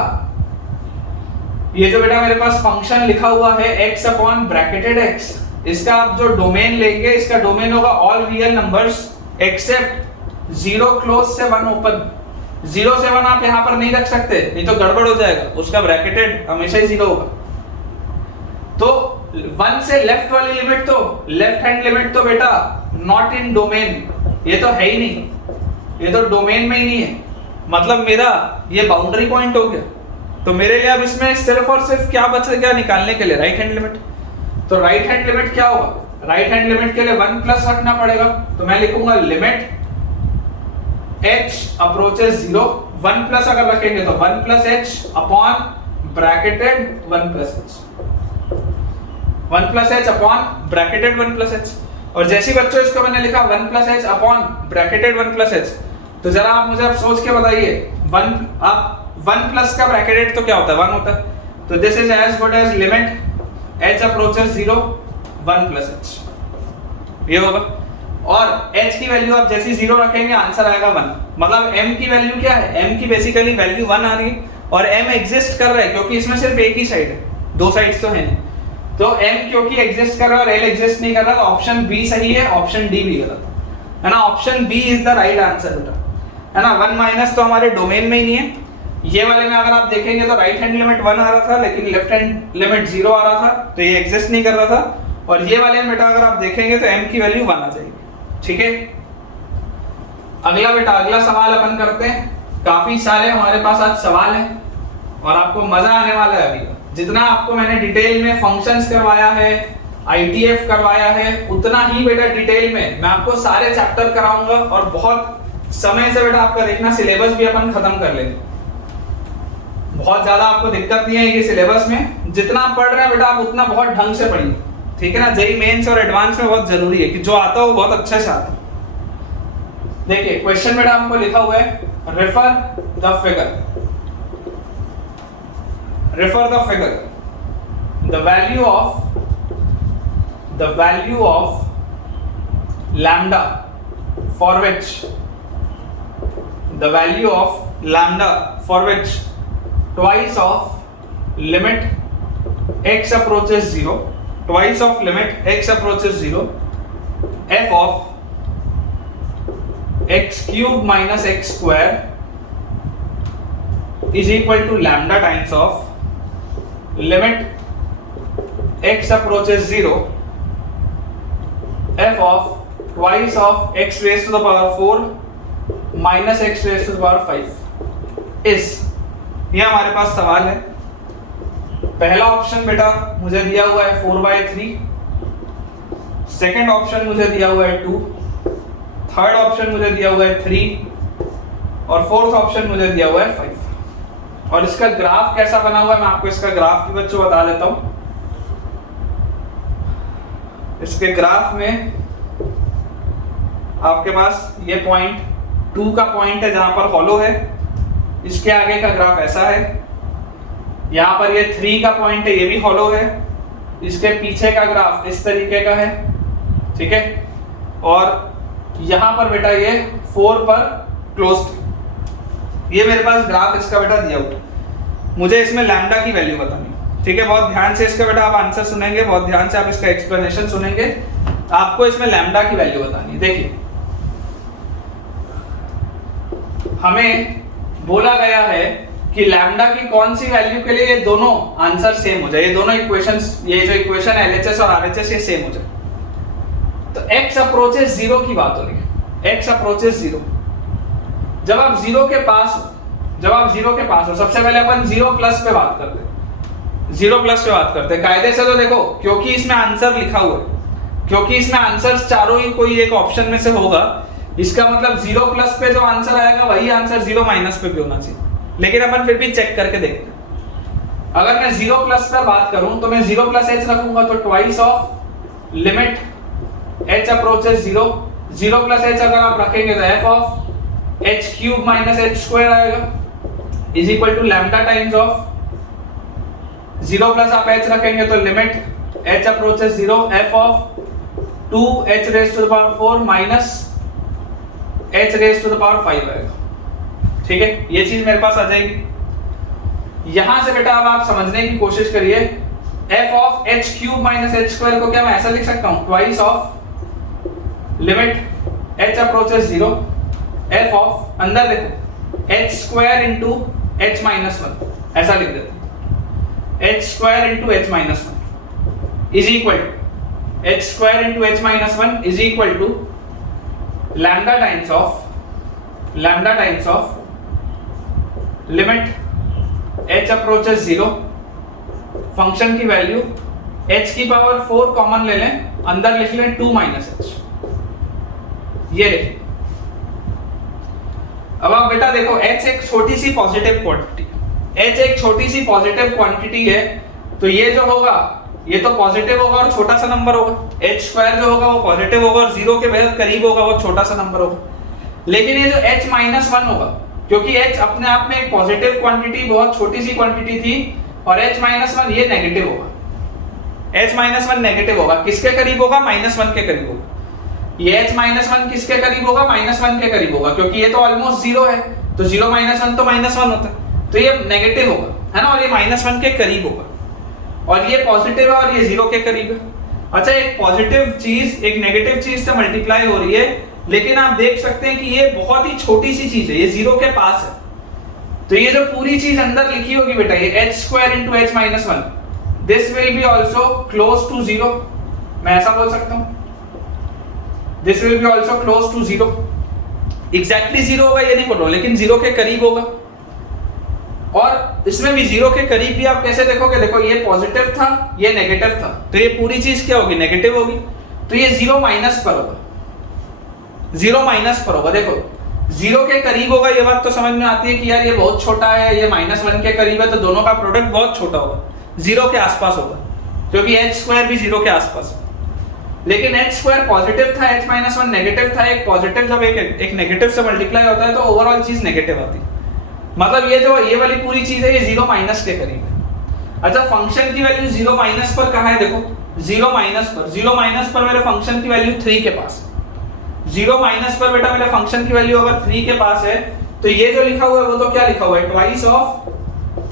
ये जो बेटा मेरे पास फंक्शन लिखा हुआ है x अपॉन ब्रैकेटेड x, इसका आप जो डोमेन लेंगे इसका डोमेन होगा all real numbers accept 0 close से 1 ओपन। 0 से 1 आप यहाँ पर नहीं रख सकते, नहीं तो गड़बड़ हो जाएगा, उसका ब्रैकेटेड हमेशा ही 0 होगा। तो 1 से लेफ्ट वाली लिमिट, तो लेफ्ट हैंड लिमिट तो बेटा नॉट इन डोमेन, ये तो है ही नहीं, ये तो डोमेन में ही नहीं है। मतलब मेरा ये बाउंड्री पॉइंट हो गया, तो मेरे लिए अब इसमें सिर्फ और सिर्फ क्या बच गया निकालने के लिए, राइट हैंड लिमिट। तो राइट हैंड लिमिट क्या होगा, राइट हैंड लिमिट के लिए 1 प्लस रखना पड़ेगा, तो मैं लिखूंगा लिमिट h अप्रोचेस 0, 1 प्लस अगर रखेंगे तो 1 plus h upon bracketed 1 plus h, 1 plus h upon bracketed 1 plus h। और जैसे ही बच्चों इसको मैंने लिखा 1 plus h upon bracketed 1 plus h, तो जरा आप मुझे अब सोच के बताइए 1 प्लस का ब्रैकेटेड तो क्या होता है, 1 होता है। तो this is as good as limit h approaches 0 1 plus h, ये होगा। और h की वैल्यू आप जैसे 0 रखेंगे आंसर आएगा 1। मतलब m की वैल्यू क्या है, m की बेसिकली वैल्यू 1 आ रही है, और m एग्जिस्ट कर रहा है क्योंकि इसमें सिर्फ एक ही साइड है, दो साइड्स तो है नहीं। तो m क्योंकि एग्जिस्ट कर रहा है और l एग्जिस्ट नहीं कर रहा, तो ऑप्शन बी सही है, ऑप्शन डी भी गलत है ना। Option B is the right answer बेटा, है ना। 1 माइनस तो हमारे डोमेन में ही नहीं है। ये वाले में अगर आप देखेंगे तो राइट हैंड लिमिट 1 आ रहा था, लेकिन लेफ्ट हैंड लिमिट 0 आ रहा था, तो ये एग्जिस्ट नहीं कर रहा था। और ये वाले में बेटा अगर आप देखेंगे तो m की वैल्यू 1 आ जाएगी, ठीक है। अगला बेटा, अगला सवाल अपन करते हैं। काफी सारे हमारे पास आज सवाल हैं और आपको मजा आने वाला है। अभी जितना आपको मैंने डिटेल में फंक्शंस करवाया है, आईटीएफ करवाया है, उतना ही बेटा डिटेल में मैं आपको सारे चैप्टर कराऊंगा। और बहुत समय से बेटा आपका देखना सिलेबस भी अपन खत्म कर लेंगे। बहुत ज्यादा आपको दिक्कत नहीं आएगी सिलेबस में। जितना पढ़ रहे हैं बेटा आप उतना बहुत ढंग से पढ़िए, ठीक है ना। जेईई मेंस और एडवांस में बहुत जरूरी है कि जो आता हो बहुत अच्छे से आता। देखिए क्वेश्चन बेटा हमको लिखा हुआ है, refer the figure, refer the figure, the value of lambda for which twice of limit x approaches 0, f of x cube minus x square is equal to lambda times of limit x approaches 0, f of twice of x raised to the power 4 minus x raised to the power 5 is, ये हमारे पास सवाल है। पहला option बेटा मुझे दिया हुआ है 4/3, सेकंड ऑप्शन मुझे दिया हुआ है 2, थर्ड ऑप्शन मुझे दिया हुआ है 3 और फोर्थ ऑप्शन मुझे दिया हुआ है 5। और इसका ग्राफ कैसा बना हुआ है मैं आपको इसका ग्राफ भी बच्चों बता देता हूं। इसके ग्राफ में आपके पास ये पॉइंट 2 का पॉइंट है जहां पर हॉलो है, इसके आगे का ग्राफ ऐसा है। यहां पर ये 3 का पॉइंट है, ये भी हॉलो है, इसके पीछे का ग्राफ इस तरीके का है, ठीक है। और यहां पर बेटा ये 4 पर क्लोज्ड, ये मेरे पास ग्राफ इसका बेटा दिया हुआ है। मुझे इसमें लैम्डा की वैल्यू बतानी, ठीक है। बहुत ध्यान से इसका बेटा आप आंसर सुनेंगे, बहुत ध्यान से आप इसका एक्सप्लेनेशन सुनेंगे। आपको इसमें लैम्डा की वैल्यू बतानी है। देखिए हमें बोला गया है कि लैम्डा की कौन सी वैल्यू के लिए ये दोनों आंसर सेम हो जाए, ये दोनों इक्वेशंस, ये जो इक्वेशन है एलएचएस और आरएचएस ये सेम हो जाए। तो x अप्रोचेस 0 की बात हो रही है, x अप्रोचेस 0। जब आप 0 के पास हो, सबसे पहले अपन 0 प्लस पे बात करते हैं, 0 प्लस पे बात करते हैं। कायदे से तो देखो क्योंकि इसमें आंसर लिखा हुआ है, क्योंकि इसमें आंसर्स चारों ही कोई एक ऑप्शन में से होगा, इसका मतलब 0 प्लस पे जो आंसर आएगा वही आंसर 0 माइनस पे भी होना चाहिए। लेकिन अपन फिर भी चेक करके देखते हैं। अगर मैं 0 प्लस पर बात करूं तो मैं 0 प्लस h रखूंगा, तो twice of limit h approaches 0, 0 plus h अगर आप रखेंगे तो f of h cube minus h square आएगा is equal to lambda times of 0 plus आप h रखेंगे तो limit h approaches 0 f of 2h raised to the power 4 minus h raised to the power 5 आएगा, ठीक है। ये चीज मेरे पास आ जाएगी। यहां से बेटा अब आप समझने की कोशिश करिए, f of h cube minus h square को क्या मैं ऐसा लिख सकता हूं, twice of limit h approaches 0 f of अंदर देखो h square into h minus 1 ऐसा लिख देते हैं, h square into h minus 1 is equal to h square into h minus 1 is equal to lambda times of limit h approaches 0, function की value h की power 4 common ले लें, अंदर लिख लें 2 माइनस h, ये लिख। अब आप बेटा देखो h एक छोटी सी पॉजिटिव क्वांटिटी, h एक छोटी सी पॉजिटिव क्वांटिटी है, तो ये जो होगा ये तो पॉजिटिव होगा और छोटा सा नंबर होगा। h स्क्वायर जो होगा वो पॉजिटिव होगा और 0 के बहुत करीब होगा, वो छोटा सा नंबर होगा। लेकिन ये जो h माइनस 1 होगा, क्योंकि h अपने आप में एक पॉजिटिव क्वांटिटी, बहुत छोटी सी क्वांटिटी थी, और h माइनस 1 ये नेगेटिव होगा। h माइनस 1 नेगेटिव होगा, किसके करीब होगा? -1 के करीब होगा। ये h माइनस 1 किसके करीब होगा? -1 के करीब होगा, क्योंकि ये तो ऑलमोस्ट 0 है, तो 0 माइनस 1 तो -1 होता है, तो ये नेगेटिव होगा, है ना, और ये -1 के करीब होगा, और ये पॉजिटिव है और ये 0 के करीब है। अच्छा, एक पॉजिटिव चीज एक नेगेटिव चीज से मल्टीप्लाई हो रही है, लेकिन आप देख सकते हैं कि ये बहुत ही छोटी सी चीज है, ये 0 के पास है, तो ये जो पूरी चीज अंदर लिखी होगी बेटा, ये h square into h minus 1, this will be also close to 0, मैं ऐसा बोल सकता हूं, this will be also close to 0। Exactly 0 होगा ये नहीं बोल रहा हूं, लेकिन 0 के करीब होगा, और इसमें भी 0 के करीब भी आप कैसे देखोगे? देखो ये पॉजिटिव था, ये नेगेटिव था, तो ये पूरी चीज क्या होगी? नेगेटिव होगी, तो ये 0 माइनस पर होगा, 0 माइनस पर होगा। देखो 0 के करीब होगा, ये बात तो समझ में आती है कि यार ये बहुत छोटा है, ये -1 के करीब है, तो दोनों का प्रोडक्ट बहुत छोटा होगा, 0 के आसपास होगा, क्योंकि h स्क्वायर भी 0 के आसपास है। लेकिन h स्क्वायर पॉजिटिव था, h माइनस 1 नेगेटिव था, एक पॉजिटिव जब एक नेगेटिव से मल्टीप्लाई होता है तो ओवरऑल चीज नेगेटिव आती है, मतलब ये वाली पूरी चीज है, ये 0 माइनस के करीब है। अच्छा, फंक्शन की वैल्यू 0 माइनस पर कहां है? देखो 0 माइनस पर मेरे फंक्शन की वैल्यू 3 के पास, 0 माइनस पर बेटा मेरे फंक्शन की वैल्यू अगर 3 के पास है, तो ये जो लिखा हुआ है वो तो क्या लिखा हुआ है? ट्वाइस ऑफ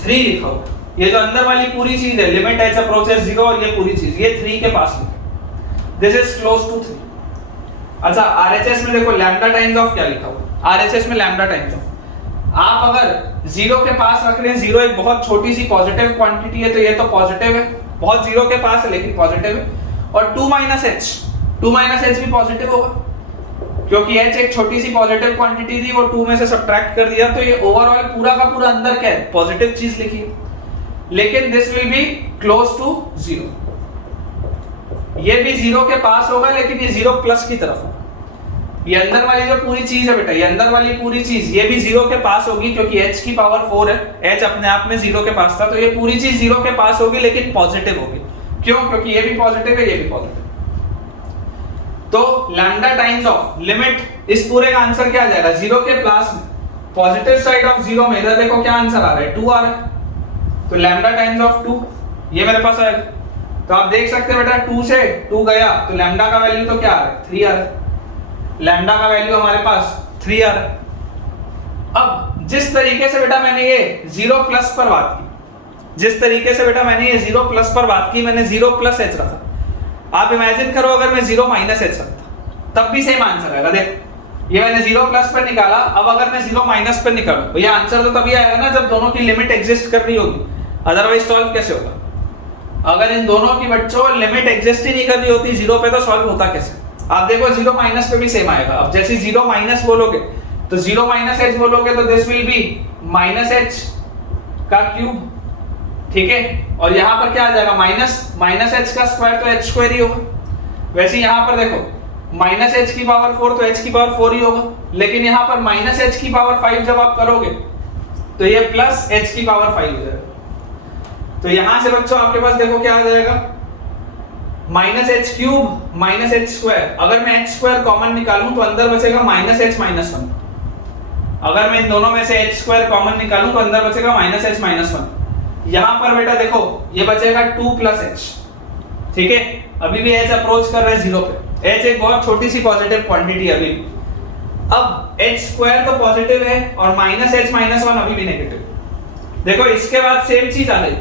3 लिखा हुआ है। ये जो अंदर वाली पूरी चीज है, लिमिट h अप्रोचेस 0, और ये पूरी चीज ये 3 के पास लिखा है, दिस इज क्लोज टू 3। अच्छा, RHS में देखो लैम्डा टाइम्स ऑफ क्या लिखा हुआ है? RHS में लैम्डा टाइम्स ऑफ, आप अगर 0 के पास रख रहे हैं, 0 एक बहुत छोटी सी पॉजिटिव क्वांटिटी है, तो ये तो पॉजिटिव है, बहुत 0 के पास है लेकिन पॉजिटिव है, और 2 माइनस h भी पॉजिटिव होगा, क्योंकि h एक छोटी सी पॉजिटिव क्वांटिटी थी, वो 2 में से सब्ट्रैक्ट कर दिया, तो ये ओवरऑल पूरा का पूरा अंदर क्या है? पॉजिटिव चीज लिखी है, लेकिन this will be close to 0, ये भी 0 के पास होगा, लेकिन ये 0 प्लस की तरफ होगा। ये अंदर वाली जो पूरी चीज है बेटा, ये अंदर वाली पूरी चीज ये भी 0 के पास होगी, क्योंकि h की पावर 4 है, h अपने आप में 0 के पास था, तो ये पूरी चीज 0 के पास होगी, लेकिन पॉजिटिव होगी। क्यों? क्योंकि ये भी पॉजिटिव है, ये भी पॉजिटिव। तो लैम्डा टाइम्स ऑफ लिमिट, इस पूरे का आंसर क्या आ जाएगा? 0 के प्लस में, पॉजिटिव साइड ऑफ 0 में, इधर देखो क्या आंसर आ रहा है? 2 आ रहा है, तो लैम्डा टाइम्स ऑफ 2 ये मेरे पास आएगा। तो आप देख सकते हैं बेटा 2 से 2 गया, तो लैम्डा का वैल्यू तो क्या आ रहा है? 3 आ रहा है, लैम्डा का वैल्यू हमारे पास 3 आ रहा है। अब जिस तरीके से बेटा मैंने ये 0 प्लस पर बात की, जिस तरीके से बेटा मैंने ये 0 प्लस पर बात की, मैंने 0 प्लस h रखा, आप इमेजिन करो अगर मैं 0 माइनस h रखता, तब भी सेम आंसर आएगा। देखो ये मैंने 0 प्लस पर निकाला, अब अगर मैं 0 माइनस पर निकालूं, तो ये आंसर तो तभी आएगा ना जब दोनों की लिमिट एग्जिस्ट कर रही होगी, अदरवाइज सॉल्व कैसे होगा? अगर इन दोनों की बच्चों लिमिट एग्जिस्ट ही नहीं कर रही होती 0 पे, तो सॉल्व होता कैसे? आप देखो 0 माइनस पे भी सेम आएगा। अब जैसे 0 माइनस बोलोगे तो 0 माइनस h बोलोगे तो this will B minus h का क्यूब, ठीक है, और यहाँ पर क्या आ जाएगा? माइनस h का स्क्वायर, तो h स्क्वायर ही होगा। वैसे यहाँ पर देखो माइनस h की पावर 4, तो h की पावर 4 ही होगा, लेकिन यहाँ पर माइनस h की पावर 5 जब आप करोगे तो ये प्लस h की पावर 5 हो जाएगा। तो यहां से बच्चों आपके पास देखो क्या आ जाएगा? Minus H cube minus H square. अगर मैं एच स्क्वायर कॉमन निकालूं तो अंदर बचेगा माइनस एच माइनस 1। अगर मैं इन दोनों में से एच स्क्वायर कॉमन निकालूं तो अंदर बचेगा माइनस एच माइनस 1। यहां पर बेटा देखो ये बचेगा 2 प्लस एच, ठीक है, अभी भी एच अप्रोच कर रहा है 0 पे। एच एक बहुत छोटी सी पॉजिटिव क्वांटिटी है अभी। अब एच स्क्वायर तो पॉजिटिव है और माइनस एच माइनस 1 अभी भी नेगेटिव। देखो इसके बाद सेम चीज आ गई,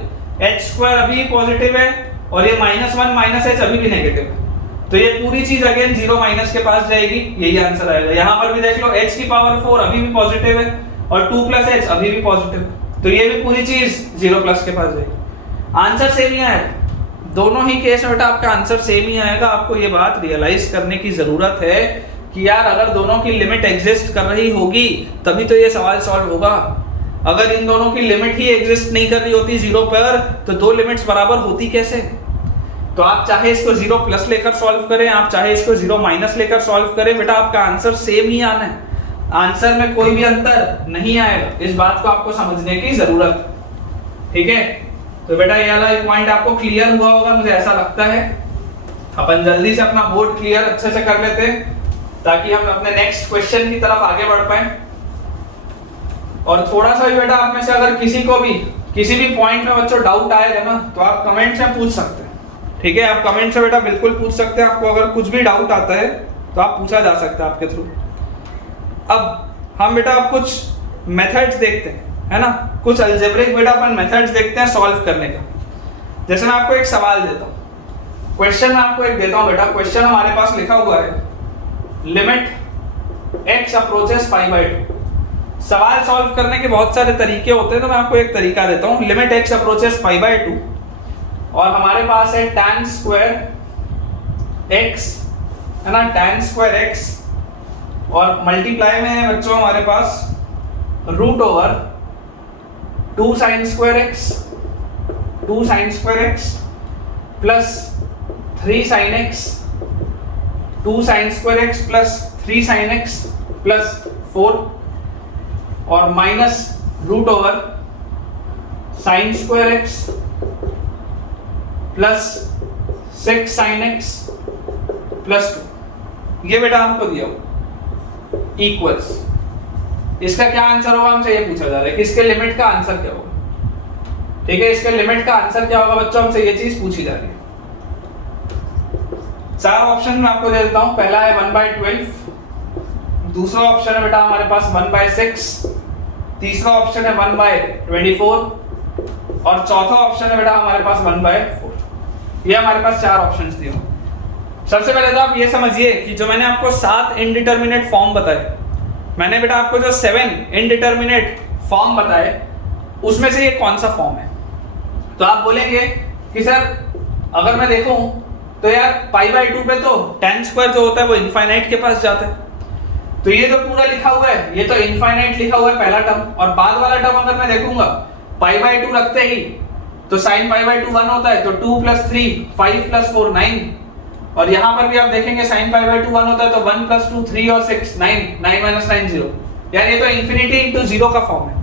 एच स्क्वायर अभी पॉजिटिव है और ये माइनस 1 माइनस एच अभी भी नेगेटिव है, तो ये पूरी चीज अगेन 0 माइनस के पास जाएगी, यही आंसर आएगा। यहाँ पर भी देख लो h की पावर 4 अभी भी पॉजिटिव है और 2 प्लस एच अभी भी पॉजिटिव है, तो ये भी पूरी चीज 0 प्लस के पास जाएगी। आंसर सेम ही आएगा, दोनों ही केस में बेटा आपका आंसर सेम ही आएगा। आपको ये बात रियलाइज करने की जरूरत है कि यार अगर दोनों की लिमिट एग्जिस्ट कर रही होगी तभी तो ये सवाल सॉल्व होगा। अगर इन दोनों की लिमिट ही एग्जिस्ट नहीं कर रही होती 0 पर, तो दो लिमिट्स बराबर होती कैसे? तो आप चाहे इसको 0 प्लस लेकर सॉल्व करें, आप चाहे इसको 0 माइनस लेकर सॉल्व करें, बेटा आपका आंसर सेम ही आना है, आंसर में कोई भी अंतर नहीं आएगा। इस बात को आपको समझने की जरूरत, ठीक है? तो बेटा ये वाला पॉइंट आपको क्लियर हुआ होगा, मुझे ऐसा लगता है। अपन जल्दी से अपना बोर्ड क्लियर अच्छे से कर लेते हैं ताकि हम अपने नेक्स्ट क्वेश्चन की तरफ आगे बढ़ पाए। और थोड़ा सा भी बेटा आप में से अगर किसी को भी किसी भी पॉइंट में बच्चों डाउट आएगा ना, तो आप कमेंट से पूछ सकते हैं, ठीक है? आप कमेंट से बेटा बिल्कुल पूछ सकते हैं। आपको अगर कुछ भी डाउट आता है तो आप पूछा जा सकता है आपके थ्रू। अब हम बेटा अब कुछ मेथड्स देखते हैं, है ना? कुछ अलजेब्रिक बेटा अपन मेथड्स देखते हैं सॉल्व करने का। जैसे मैं आपको एक सवाल देता हूँ, क्वेश्चन मैं आपको एक देता हूँ बेटा। क्वेश्चन हमारे पास लिखा हुआ है limit x approaches pi by 2। सवाल सॉल्व करने के बहुत सारे तरीके होते हैं, तो मैं आपको एक तरीका देता हूँ। Limit x approaches pi by 2 और हमारे पास है tan स्क्वायर x, है ना? tan स्क्वायर x और मल्टीप्लाई में है बच्चों हमारे पास root over 2 sine square x plus 3 sine x, 2 sine square x plus 3 sine x plus 4 और minus root over sine square x plus 6 sine x plus 2। ये बेटा हमको दिया हो इक्वल्स। इसका क्या आंसर होगा हमसे ये पूछा जा रहा है कि इसके लिमिट का आंसर क्या होगा, ठीक है? इसके लिमिट का आंसर क्या होगा बच्चों, हमसे ये चीज पूछी जा रही है। 4 ऑप्शन मैं आपको दे देता हूं। पहला है 1/12, दूसरा ऑप्शन है बेटा हमारे पास 1/6, तीसरा ऑप्शन है 1/24 और चौथा ऑप्शन है बेटा हमारे पास 1/4। ये हमारे पास 4 ऑप्शंस दिए हैं। सबसे पहले तो आप ये समझिए कि जो मैंने आपको 7 इनडिटरमिनेट फॉर्म बताए, मैंने बेटा आपको जो 7 इनडिटरमिनेट फॉर्म बताए उसमें से ये कौन सा फॉर्म है? तो आप बोलेंगे कि सर अगर मैं देखूं तो यार π/2 पे तो tan स्क्वायर जो होता है वो इनफाइनाइट के पास जाता है। तो ये जो पूरा लिखा हुआ है ये तो इनफाइनाइट लिखा हुआ है पहला टर्म, और बाद वाला टर्म अगर मैं देखूंगा π/2 रखते ही तो sin π/2 1 होता है, तो 2 + 3 5 + 4 9, और यहां पर भी आप देखेंगे sin π/2 1 होता है तो 1 + 2 3 और 6 9 9 - 9 0। यार ये तो इंफिनिटी इंटू 0 का फॉर्म है,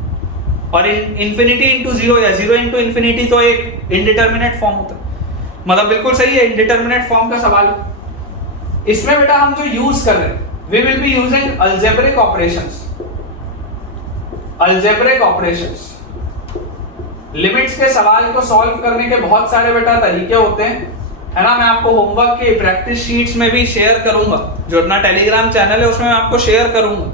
और इंफिनिटी इंटू 0 या 0 इंटू इंफिनिटी तो एक इनडिटरमिनेट फॉर्म होता है। मतलब बिल्कुल सही है, इनडिटरमिनेट फॉर्म का सवाल है। इसमें बेटा हम जो यूज कर रहे हैं we will be using algebraic operations। algebraic operations limits के सवाल को सॉल्व करने के बहुत सारे बेटा तरीके होते हैं, है ना? मैं आपको होमवर्क के प्रैक्टिस शीट्स में भी शेयर करूंगा, जो अपना टेलीग्राम चैनल है उसमें मैं आपको शेयर करूंगा।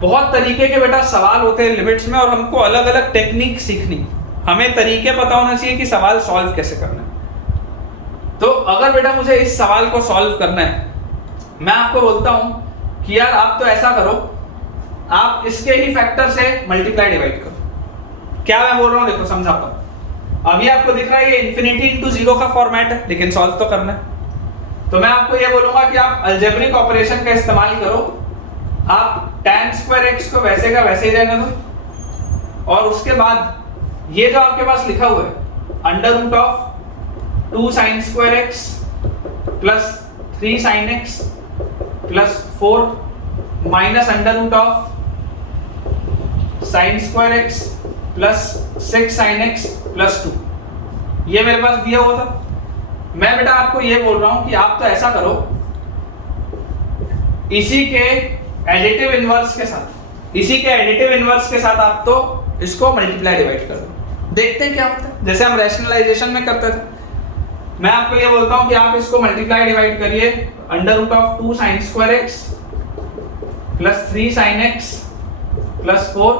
बहुत तरीके के बेटा सवाल होते हैं लिमिट्स में, और हमको अलग अलग टेक्निक सीखनी, हमें तरीके पता होना चाहिए कि सवाल सॉल्व कैसे करना है। तो अगर बेटा मुझे इस सवाल को सॉल्व करना है, मैं आपको बोलता हूं कि यार आप तो ऐसा करो, आप इसके ही फैक्टर से मल्टीप्लाई डिवाइड करो। क्या मैं बोल रहा हूं देखो समझाता हूं। अभी आपको दिख रहा है ये इंफिनिटी इंटू 0 का फॉर्मेट है, लेकिन सॉल्व तो करना है। तो मैं आपको ये बोलूंगा कि आप अलजेब्रिक ऑपरेशन का इस्तेमाल करो। आप tan स्क्वायर x को वैसे का वैसे ही रहने दो, और उसके बाद ये जो आपके पास लिखा हुआ है √2 sin square x plus 3 sin x plus 4 minus √2 sin square x plus 6 sin x plus 2, ये मेरे पास दिया हुआ था। मैं बेटा आपको ये बोल रहा हूं कि आप तो ऐसा करो, इसी के एडिटिव इनवर्स के साथ आप तो इसको मल्टीप्लाई डिवाइड कर दो, देखते हैं क्या होता है, जैसे हम रैशनलाइजेशन में करते थे। मैं आपको ये बोलता हूं कि आप इसको मल्टीप्लाई डिवाइड करिए, √2 sin square x plus 3 sin x plus 4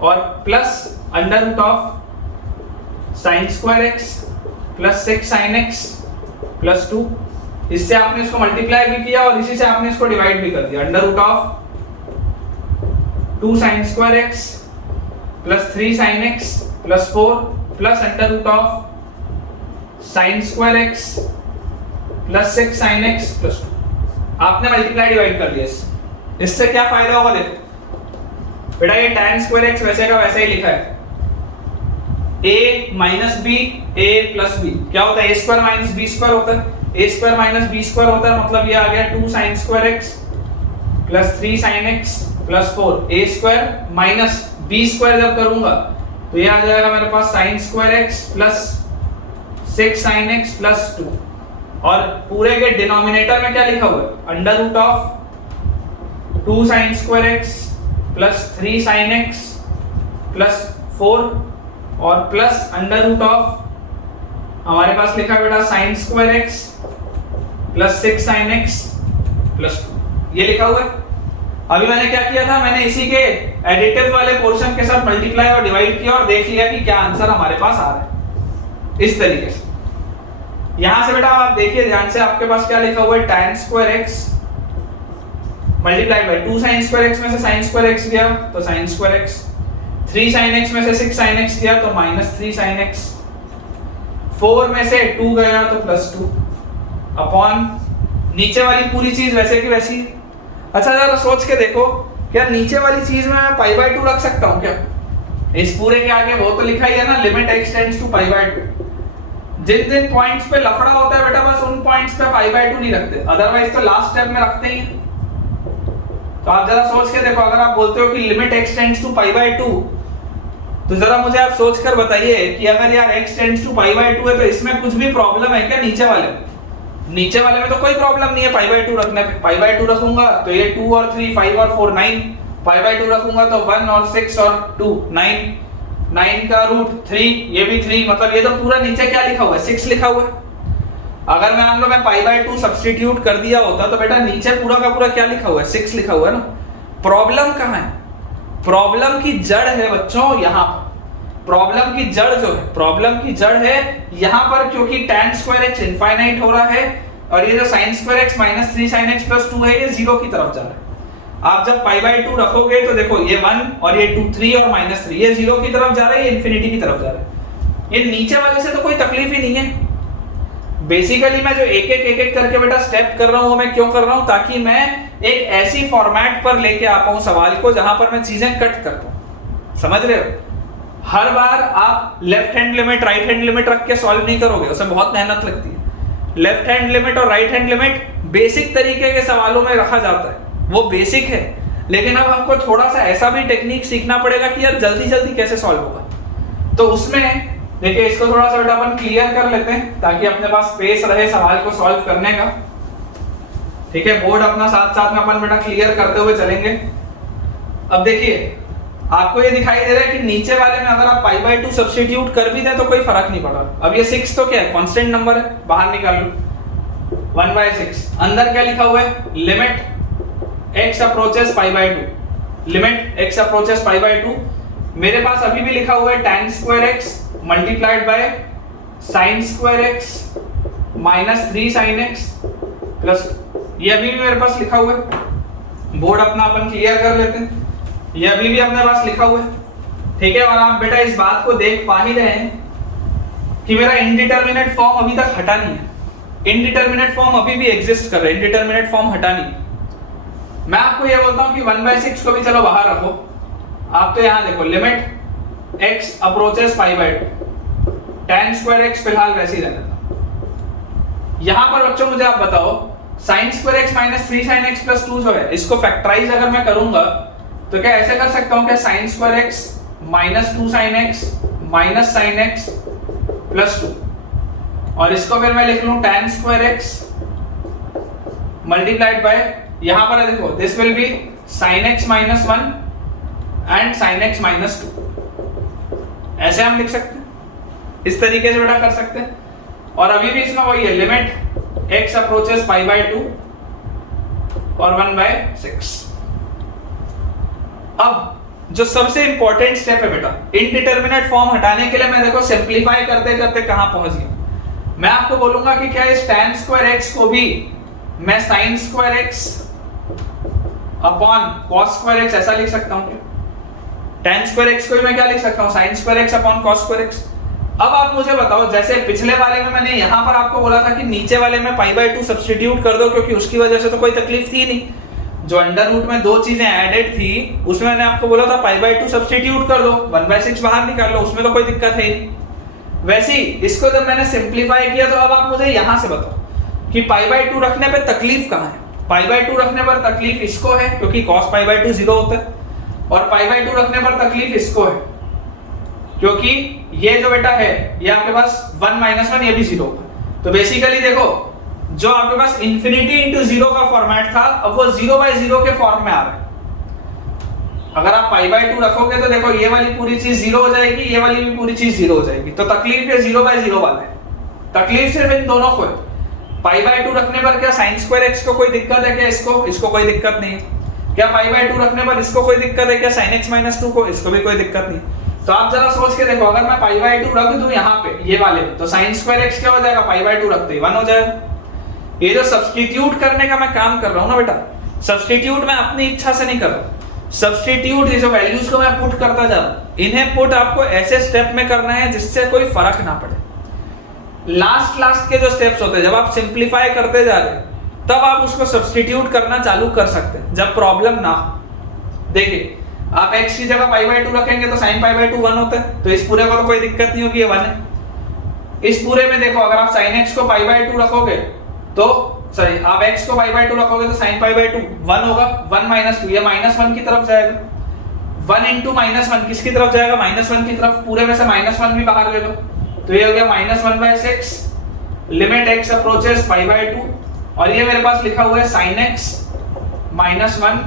और plus √2 sin square x plus 6 sin x plus 2। इससे आपने इसको मल्टीप्लाई भी किया और इसी से आपने इसको डिवाइड भी कर दिया। √2 sin square x plus 3 sin x plus 4 plus √2 sin square x plus 6 sin x plus 2। आपने मल्टीप्लाई डिवाइड कर दिया। इससे क्या फायदा होगा देखो, बेटा ये tan स्क्वायर x वैसे का वैसे ही लिखा है, a minus b a plus b क्या होता है, a square minus b square होता है, a square minus b square होता है, मतलब ये आ गया 2 sin square x plus 3 sin x plus 4, a square minus b square जब करूंगा तो ये आ जाएगा मेरे पास sin square x plus 6 sin x plus 2, और पूरे के डिनोमिनेटर में क्या लिखा हुआ है, under root of 2 sin square x plus 3 sin x plus 4 और प्लस अंडर रूट ऑफ हमारे पास लिखा है बेटा sin square x plus 6 sin x plus 2, ये लिखा हुआ है। अभी मैंने क्या किया था, मैंने इसी के एडिटिव वाले पोर्शन के साथ मल्टीप्लाई और डिवाइड किया और देख लिया कि क्या आंसर हमारे पास आ रहा है, इस तरीके से। यहां से बेटा आप देखिए ध्यान से, आपके पास क्या लिखा हुआ है, tan square x multiply by 2 sin square x में से sin स्क्वायर x गया तो sin square x, 3 sin x में से 6 sin x गया तो माइनस 3 sin x, 4 में से 2 गया तो प्लस 2 अपॉन नीचे वाली पूरी चीज वैसे की वैसी। अच्छा जरा सोच के देखो, क्या नीचे वाली चीज में मैं पाई बाय 2 रख सकता हूं क्या? इस पूरे के आगे वो तो लिखा ही है ना, limit x tends to pi by 2। जिन जिन पॉइंट्स पे लफड़ा होता है बेटा बस उन पॉइंट्स पे पाई बाय 2 नहीं रखते, अदरवाइज तो लास्ट स्टेप में रखते ही। तो आप जरा सोच के देखो, अगर आप बोलते हो कि limit x tends to pi by 2, तो जरा मुझे आप सोच कर बताइए कि अगर यार x tends to pi by 2 है तो इसमें कुछ भी प्रॉब्लम है क्या? नीचे वाले में तो कोई प्रॉब्लम नहीं है पाई बाय 2 रखने पे। पाई बाय 2 रखूंगा तो ये 2 और 3 5 और 4 9, पाई बाय 2 रखूंगा तो 1 और 6 और 2 9, 9 का रूट 3, ये भी 3, मतलब ये तो पूरा नीचे क्या लिखा हुआ है, 6 लिखा हुआ है। अगर मान लो मैं पाई बाय 2 सब्स्टिट्यूट कर दिया होता तो बेटा नीचे पूरा का पूरा क्या लिखा हुआ है, 6 लिखा हुआ है ना। प्रॉब्लम कहां है? प्रॉब्लम की जड़ है बच्चों यहाँ पर। प्रॉब्लम की जड़ जो है, प्रॉब्लम की जड़ है यहाँ पर, क्योंकि tan स्क्वायर x इनफाइनाइट हो रहा है और ये जो sin square x minus 3 sin x plus 2 है ये 0 की तरफ जा रहा है। आप जब पाई बाय 2 रखोगे तो देखो ये 1 और ये 2 3 और माइनस 3, ये 0 की तरफ जा रहा है, ये इंफिनिटी की तरफ जा रहा है। ये नीचे वाले से तो कोई तकलीफ ही नहीं है। बेसिकली मैं जो एक एक करके बेटा स्टेप कर रहा हूं वो मैं क्यों कर रहा हूं, ताकि मैं एक ऐसी फॉर्मेट पर लेके आ पाऊं सवाल को जहां पर मैं चीजें कट कर पाऊं। समझ रहे हो? हर बार आप left hand limit right hand limit रख के सॉल्व नहीं करोगे, उसमें बहुत मेहनत लगती है। लेफ्ट हैंड लिमिट और राइट हैंड लिमिट बेसिक तरीके के सवालों में रखा जाता है, वो बेसिक है, लेकिन अब हमको थोड़ा सा ऐसा भी टेक्निक सीखना पड़ेगा कि यार जल्दी जल्दी कैसे सॉल्व होगा। तो उसमें देखिए इसको थोड़ा सा बेटा अपन क्लियर कर लेते हैं ताकि अपने पास स्पेस रहे सवाल को सॉल्व करने का। ठीक है, बोर्ड अपना साथ साथ में अपन बेटा क्लियर करते हुए चलेंगे। अब देखिए आपको ये दिखाई दे रहा है कि नीचे वाले में अगर आप पाई बाय 2 सब्स्टिट्यूट कर भी दें तो कोई फर्क नहीं पड़ रहा। अब ये 6 तो क्या है, कांस्टेंट नंबर है, बाहर निकाल लो 1/6। अंदर क्या लिखा हुआ है, limit x approaches pi by 2, limit x approaches pi by 2। मेरे पास अभी भी लिखा हुआ है tan square x multiplied by sin square x minus 3 sin x plus, ये अभी भी मेरे पास लिखा हुआ है। बोर्ड अपना अपन क्लियर कर लेते हैं, ये अभी भी अपने पास लिखा हुआ है। ठीक है, और आप बेटा इस बात को देख पा ही रहे हैं कि मेरा इनडिटरमिनेट फॉर्म अभी तक हटा नहीं है। इनडिटरमिनेट फॉर्म अभी भी एग्जिस्ट कर रहा है, इनडिटरमिनेट फॉर्म हटा नहीं। मैं आपको ये बोलता हूं कि 1/6 को भी चलो बाहर रखो, आप तो यहां देखो limit x approaches pi by 2, tan square x फिलहाल वैसे ही रहने दो। यहां पर बच्चों मुझे आप बताओ sin square x minus 3 sin x plus 2 जो है, इसको फैक्टराइज अगर मैं करूंगा तो क्या ऐसे कर सकता हूं क्या, sin square x minus 2 sin x minus sin x plus 2, और इसको फिर मैं लिख लूं tan square x multiplied by, यहां पर देखो this will B sin x minus 1 and sin x minus 2। ऐसे हम लिख सकते हैं, इस तरीके से बेटा कर सकते हैं। और अभी भी इसमें वही है, limit x approaches pi by 2 और 1/6। अब जो सबसे इंपॉर्टेंट स्टेप है बेटा, इनडिटरमिनेट फॉर्म हटाने के लिए मैं देखो सिंपलीफाई करते करते कहां पहुंच गया। मैं आपको बोलूंगा कि क्या इस tan स्क्वायर x को भी मैं sin square x upon cos square x ऐसा लिख सकता हूं क्या? tan स्क्वायर x को भी मैं क्या लिख सकता हूं, sin square x upon cos square x। अब आप मुझे बताओ, जैसे पिछले वाले में मैंने यहां पर आपको बोला था कि नीचे वाले में पाई बाय 2 सब्स्टिट्यूट कर दो क्योंकि उसकी वजह से तो कोई तकलीफ थी नहीं। जो अंडर रूट में 2 चीजें एडेड थी उसमें मैंने आपको बोला था π/2 सब्स्टिट्यूट कर दो, 1/6 बाहर निकाल लो, उसमें तो कोई दिक्कत है ही नहीं। वैसे ही इसको जब मैंने सिंप्लीफाई किया तो अब आप मुझे यहां से बताओ कि π/2 रखने पे तकलीफ कहां है। π/2 रखने पर तकलीफ इसको है क्योंकि cos π/2 0 होता है, और π/2 रखने पर तकलीफ इसको है क्योंकि ये जो बेटा है ये आपके पास 1 - 1 ये भी 0 होगा। तो बेसिकली देखो जो आपके पास इंफिनिटी इंटू 0 का फॉर्मेट था अब वो 0/0 के फॉर्म में आ रहा है। अगर आप π/2 रखोगे तो देखो ये वाली पूरी चीज 0 हो जाएगी, ये वाली भी पूरी चीज 0 हो जाएगी। तो तकलीफ ये 0/0 वाला है, तकलीफ सिर्फ इन दोनों को है। π/2 रखने पर क्या sin2x को कोई दिक्कत है क्या? इसको कोई दिक्कत नहीं है। क्या π/2 रखने पर इसको कोई दिक्कत है क्या? sin x - 2 को, इसको भी कोई दिक्कत नहीं। तो आप जरा सोच के देखो, अगर मैं π/2 रख दूं यहाँ पे ये वाले तो sin2x क्या हो जाएगा? π/2 रखते ही 1 हो जाएगा। ये जो सब्स्टिट्यूट करने का मैं काम कर रहा हूं ना बेटा, सब्स्टिट्यूट मैं अपनी इच्छा से नहीं कर रहा। सब्स्टिट्यूट ये जो वैल्यूज को मैं पुट करता जा रहा हूं, इन्हें पुट आपको ऐसे स्टेप में करना है जिससे कोई फर्क ना पड़े। लास्ट के जो स्टेप्स होते हैं जब आप सिंप्लीफाई करते जा रहे हैं तब आप उसको सब्स्टिट्यूट करना चालू कर सकते हैं जब प्रॉब्लम ना हो। देखिए आप x की जगह π/2 रखेंगे तो sin π/2 1 होता है, तो इस पूरे को तो कोई दिक्कत नहीं होगी, ये 1 है। इस पूरे में देखो अगर आप sin x को π/2 रखोगे तो सॉरी आप x को π/2 रखोगे तो sin π/2 1 होगा, 1 - 2 ये -1 की तरफ जाएगा। 1 * -1 किसकी तरफ जाएगा? -1 की तरफ। पूरे में से -1 भी बाहर ले लो तो ये हो गया -1/6 लिमिट x अप्रोचेस π/2, और ये मेरे पास लिखा हुआ है sin x - 1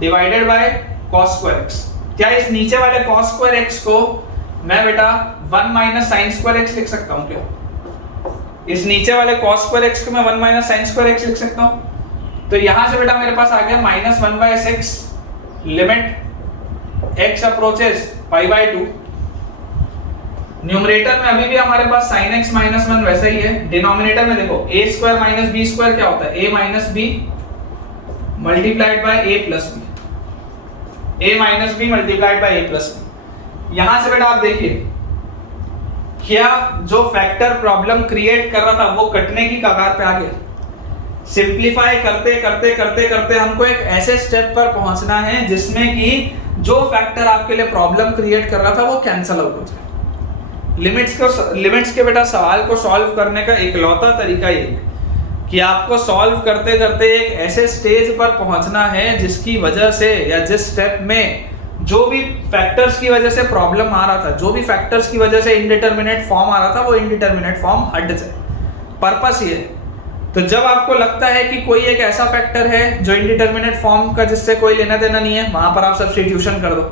divided by cos²x। क्या इस नीचे वाले cos²x को मैं बेटा 1 - sin²x लिख सकता हूं क्या? इस नीचे वाले cos²x को मैं 1 - sin²x लिख सकता हूं। तो यहां से बेटा मेरे पास आ गया -1/6 लिमिट x अप्रोचेस π/2। न्यूमरेटर में अभी भी हमारे पास sin x - 1 वैसा ही है। डिनोमिनेटर में देखो a² - b² क्या होता है? a - b multiplied by a + b, a - b multiplied by a + b। यहां से बेटा आप देखिए क्या जो फैक्टर प्रॉब्लम क्रिएट कर रहा था वो कटने की कगार पे आ गया। सिंप्लीफाई करते करते करते करते हमको एक ऐसे स्टेप पर पहुंचना है जिसमें कि जो फैक्टर आपके लिए प्रॉब्लम क्रिएट कर रहा था वो कैंसिल आउट हो जाए। लिमिट्स के बेटा सवाल को सॉल्व करने का इकलौता तरीका ये है कि आपको सॉल्व करते करते एक ऐसे स्टेज पर पहुंचना है जिसकी वजह से या जिस स्टेप में जो भी फैक्टर्स की वजह से प्रॉब्लम आ रहा था, जो भी फैक्टर्स की वजह से इनडिटरमिनेट फॉर्म आ रहा था वो इनडिटरमिनेट फॉर्म हट जाए। पर्पस ये है। तो जब आपको लगता है कि कोई एक ऐसा फैक्टर है जो इनडिटरमिनेट फॉर्म का जिससे कोई लेना देना नहीं है, वहां पर आप सब्स्टिट्यूशन कर दो।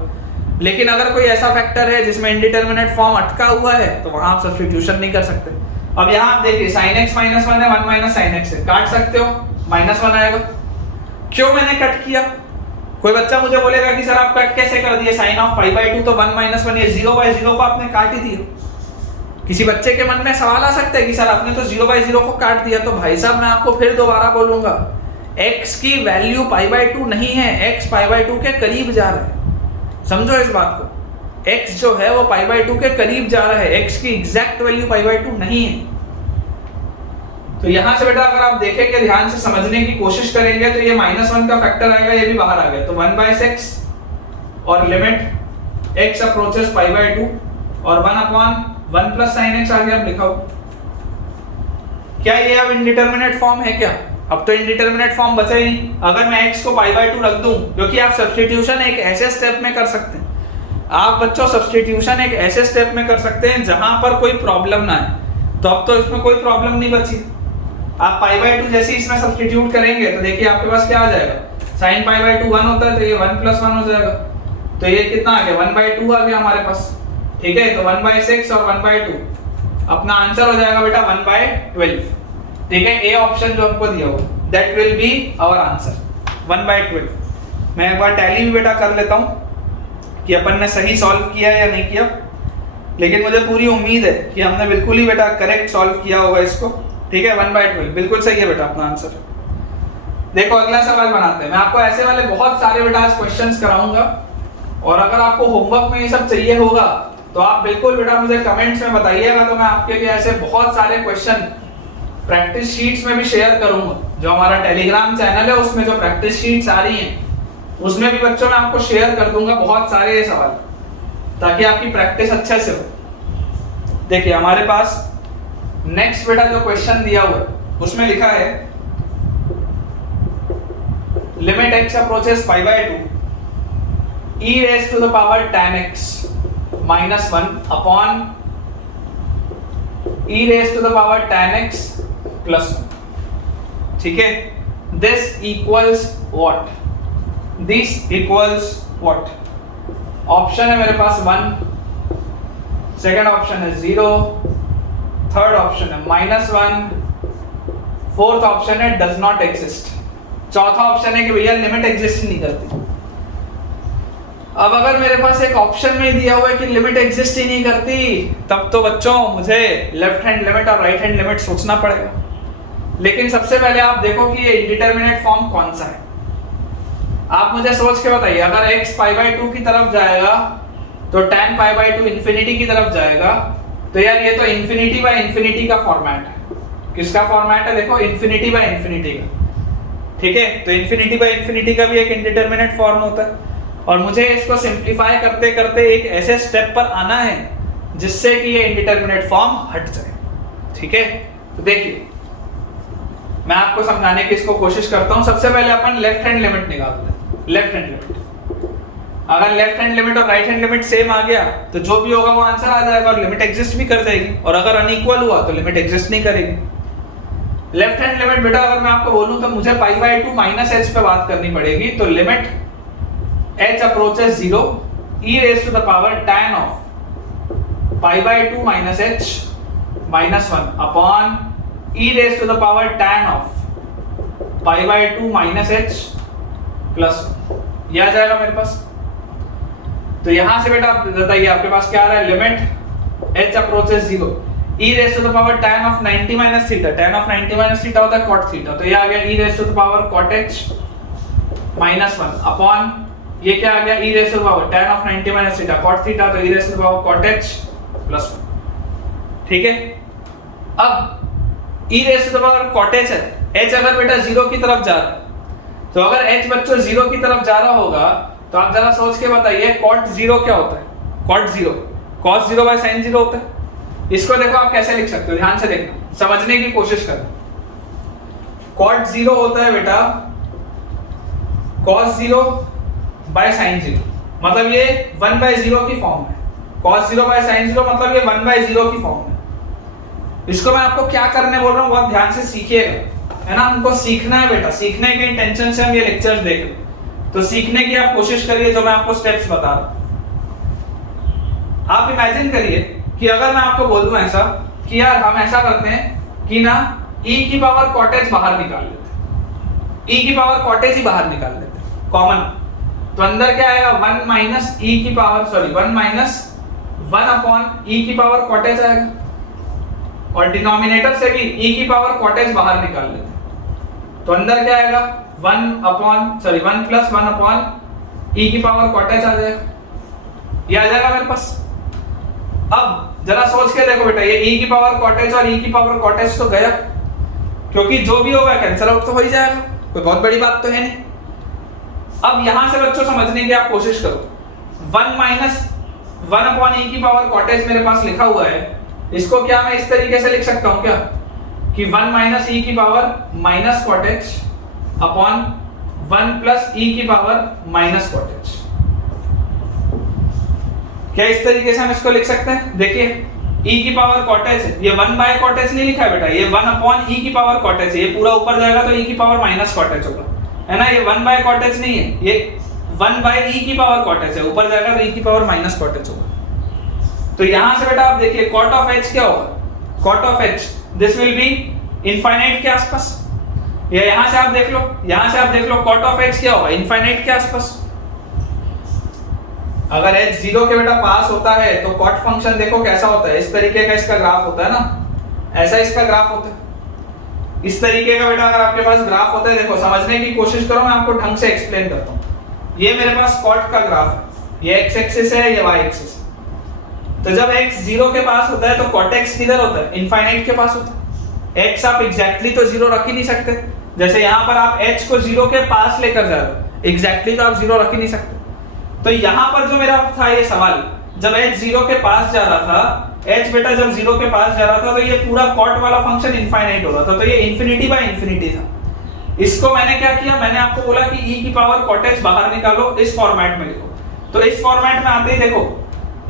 लेकिन अगर कोई ऐसा फैक्टर है जिसमें इनडिटरमिनेट फॉर्म अटका हुआ है तो वहां आप सब्स्टिट्यूशन नहीं कर सकते। अब यहाँ आप देखिए sin x - 1 है, 1 - sin x है, काट सकते हो, -1 आएगा। क्यों मैंने कट किया? कोई बच्चा मुझे बोलेगा कि सर आप कट कैसे कर दिए? sin ऑफ π/2 तो 1 - 1 ये 0/0 को आपने काट ही दिया। किसी बच्चे के मन में सवाल आ सकता है कि सर आपने तो 0/0 को काट दिया। तो भाई साहब मैं आपको फिर दोबारा बोलूंगा, x की वैल्यू π/2 नहीं है, x π/2 के करीब जा रहा है। समझो इस बात को, x जो है वो π/2 के करीब जा रहा है, x की एग्जैक्ट वैल्यू π/2 नहीं है। तो यहां से बेटा अगर आप देखेंगे ध्यान से समझने की कोशिश करेंगे तो ये -1 का फैक्टर आएगा, ये भी बाहर आ गया। तो 1/6 और लिमिट x अप्रोचेस π/2 और 1/1 + sin x आ गया। अब लिखो क्या ये अब इंडिटरमिनेट फॉर्म है क्या? अब तो इंडिटरमिनेट फॉर्म बचा ही नहीं। अगर मैं x को π/2 रख दूं, क्योंकि आप सब्स्टिट्यूशन एक ऐसे स्टेप में कर सकते हैं, आप बच्चों सब्स्टिट्यूशन एक ऐसे स्टेप में कर सकते हैं जहां पर कोई प्रॉब्लम ना आए। तो अब तो इसमें कोई प्रॉब्लम नहीं बची। आप π/2 जैसे इसमें सब्स्टिट्यूट करेंगे तो देखिए आपके पास क्या आ जाएगा, sin π/2 1 होता है तो ये 1 + 1 हो जाएगा। तो ये कितना आ गया? 1/2 आ गया हमारे पास। ठीक है, तो 1/6 और 1/2 अपना आंसर हो जाएगा बेटा 1/12। ठीक है, ए ऑप्शन जो हमको दिया हुआ that will be our answer 1/12। मैं एक बार टैली भी बेटा कर लेता हूं कि अपन ने सही सॉल्व किया या नहीं किया, लेकिन मुझे पूरी उम्मीद है कि हमने बिल्कुल ही बेटा करेक्ट सॉल्व किया होगा इसको। ठीक है, 1/12 बिल्कुल सही है बेटा अपना आंसर। देखो अगला सवाल बनाते हैं। मैं आपको ऐसे वाले बहुत सारे बेटा आज क्वेश्चंस कराऊंगा, और अगर आपको होमवर्क में ये सब चाहिए होगा तो आप बिल्कुल बेटा मुझे कमेंट्स में बताइएगा, तो मैं आपके लिए ऐसे बहुत सारे क्वेश्चन प्रैक्टिस शीट्स में भी शेयर करूंगा, जो हमारा टेलीग्राम चैनल है उसमें जो प्रैक्टिस शीट्स आ रही हैं उसमें भी बच्चों मैं आपको शेयर कर दूंगा बहुत सारे ये सवाल, ताकि आपकी प्रैक्टिस अच्छे से हो। देखिए हमारे पास नेक्स्ट बेटा जो क्वेश्चन दिया हुआ है उसमें लिखा है limit x approaches pi by 2 e raise to the power tan x minus 1 upon e raise to the power tan x plus 1। ठीक है, this equals what, this equals what. Option है मेरे पास 1, सेकंड ऑप्शन है 0, third option है -1, fourth option है does not exist, चौथा option है कि भैया लिमिट एग्जिस्ट नहीं करती। अब अगर मेरे पास एक ऑप्शन में दिया हुआ है कि लिमिट एग्जिस्ट ही नहीं करती, तब तो बच्चों मुझे लेफ्ट हैंड लिमिट और राइट हैंड लिमिट सोचना पड़ेगा। लेकिन सबसे पहले आप देखो कि ये इंडिटरमिनेट फॉर्म कौन सा है। आप मुझे सोच के बताइए, अगर x पाई बाय 2 की तरफ जाएगा तो tan पाई बाय 2 इंफिनिटी की तरफ जाएगा, तो यार ये तो इंफिनिटी बाय इंफिनिटी का फॉर्मेट है। किसका फॉर्मेट है? देखो इंफिनिटी बाय इंफिनिटी का। ठीक है, तो इंफिनिटी बाय इंफिनिटी का भी एक इंडिटरमिनेट फॉर्म होता है, और मुझे इसको सिंप्लीफाई करते करते एक ऐसे स्टेप पर आना है जिससे कि ये इंडिटरमिनेट फॉर्म हट जाए। ठीक है, तो देखिए मैं आपको समझाने की इसको कोशिश करता हूं। सबसे पहले अपन लेफ्ट हैंड लिमिट निकालते हैं। लेफ्ट हैंड लिमिट, अगर लेफ्ट हैंड लिमिट और राइट हैंड लिमिट सेम आ गया तो जो भी होगा वो आंसर आ जाएगा और लिमिट एग्जिस्ट भी कर जाएगी, और अगर अनइक्वल हुआ तो लिमिट एग्जिस्ट नहीं करेगी। लेफ्ट हैंड लिमिट बेटा अगर मैं आपको बोलूं तो मुझे पाई बाय 2 माइनस h पे बात करनी पड़ेगी, तो limit h approaches 0 e raise to the power tan of pi by 2 minus h minus 1 upon e raise to the power tan of pi by 2 minus h plus 1। ये आ जाएगा मेरे पास। तो यहां से बेटा बताइए आपके पास क्या आ रहा है? Limit h approaches 0 e raise to the power tan of 90 minus theta, tan of 90 minus theta होता है cot थीटा, तो ये आ गया e raise to the power cot h minus 1 upon ये क्या आ गया e raise to the power tan of 90 minus theta cot theta, तो e raise to the power cot h plus 1। ठीक है, अब e raise to the power cot h है, h अगर बेटा 0 की तरफ जा रहा है, तो अगर h बच्चों 0 की तरफ जा रहा होगा तो आप जरा सोच के बताइए cot 0 क्या होता है? cot 0 cos 0 बाय sin 0 होता है। इसको देखो आप कैसे लिख सकते हो, ध्यान से देखना, समझने की कोशिश करना। cot 0 होता है बेटा cos 0 बाय sin 0, मतलब ये 1 बाय 0 की फॉर्म है। cos 0 बाय sin 0 मतलब ये 1 बाय 0 की फॉर्म है। इसको मैं आपको क्या करने बोल रहा हूँ बहुत ध्यान से सीखिएगा, है ना। हमको सीखना है बेटा, सीखने के इंटेंशन से हम ये लेक्चर्स देख रहे हैं, तो सीखने की आप कोशिश करिए जो मैं आपको स्टेप्स बता रहा हूँ। आप इमेजिन करिए कि अगर मैं आपको बोल दूं ऐसा कि यार हम ऐसा करते हैं कि ना e की पावर cot h बाहर निकाल लेते हैं, e की पावर cot h ही बाहर निकाल लेते हैं कॉमन, तो अंदर क्या आएगा 1 माइनस e की पावर 1 माइनस 1 अपॉन e की पावर cot h आएगा, और डिनोमिनेटर से भी e की पावर cot h बाहर निकाल लेते हैं, तो अंदर क्या आएगा 1 प्लस 1 अपॉन e की पावर cot h आ जाएगा। ये आ जाएगा मेरे पास। अब जरा सोच के देखो बेटा, ये e की पावर cot h और e की पावर cot h तो गया, क्योंकि जो भी होगा कैंसिल आउट तो हो ही जाएगा, कोई बहुत बड़ी बात तो है नहीं। अब यहां से बच्चों समझने की आप कोशिश करो, 1 माइनस 1 अपॉन e की पावर cot h मेरे पास लिखा हुआ है, इसको क्या मैं इस तरीके से लिख सकता हूं क्या कि 1 माइनस e की power minus cot h upon 1 plus e की पावर माइनस cot h। क्या इस तरीके से हम इसको लिख सकते हैं? देखिए e की पावर cot h, ये 1 बाय cot h नहीं लिखा है बेटा, ये 1 अपॉन e की पावर cot h, ये पूरा ऊपर जाएगा तो e की पावर माइनस cot h होगा, है ना। ये 1 बाय cot h नहीं है, ये 1 बाय e की पावर cot h है, ऊपर जाएगा तो e की पावर माइनस cot h होगा। तो यहां से बेटा आप देखिए cot ऑफ h क्या होगा? cot of h this will B infinite के आसपास, या यहां से आप देख लो, यहां से आप देख लो cot ऑफ h क्या होगा? इनफाइनाइट के आसपास। अगर h 0 के बेटा पास होता है तो cot फंक्शन देखो कैसा होता है, इस तरीके का इसका ग्राफ होता है ना, ऐसा इसका ग्राफ होता है। इस तरीके का बेटा अगर आपके पास ग्राफ होता है, देखो समझने की कोशिश करो, मैं आपको ढंग से एक्सप्लेन करता हूं। ये मेरे पास cot का ग्राफ है, ये x एक्सिस है, ये y एक्सिस। तो जब x 0 के पास होता है तो cot x किधर होता है? इनफाइनाइट के पास होता है। x आप एग्जैक्टली तो 0 रख ही नहीं सकते, जैसे यहाँ पर आप h को 0 के पास लेकर जा रहे हो, एग्जैक्टली तो आप 0 रख ही नहीं सकते। तो यहाँ पर जो मेरा था ये सवाल, जब h 0 के पास जा रहा था, h बेटा जब 0 के पास जा रहा था तो ये पूरा कॉट वाला फंक्शन इनफाइनाइट हो रहा था, तो ये इंफिनिटी बाय इंफिनिटी था। इसको मैंने क्या किया, मैंने आपको बोला कि e की पावर cot h बाहर निकालो, इस फॉर्मेट में लिखो। तो इस फॉर्मेट में आते ही देखो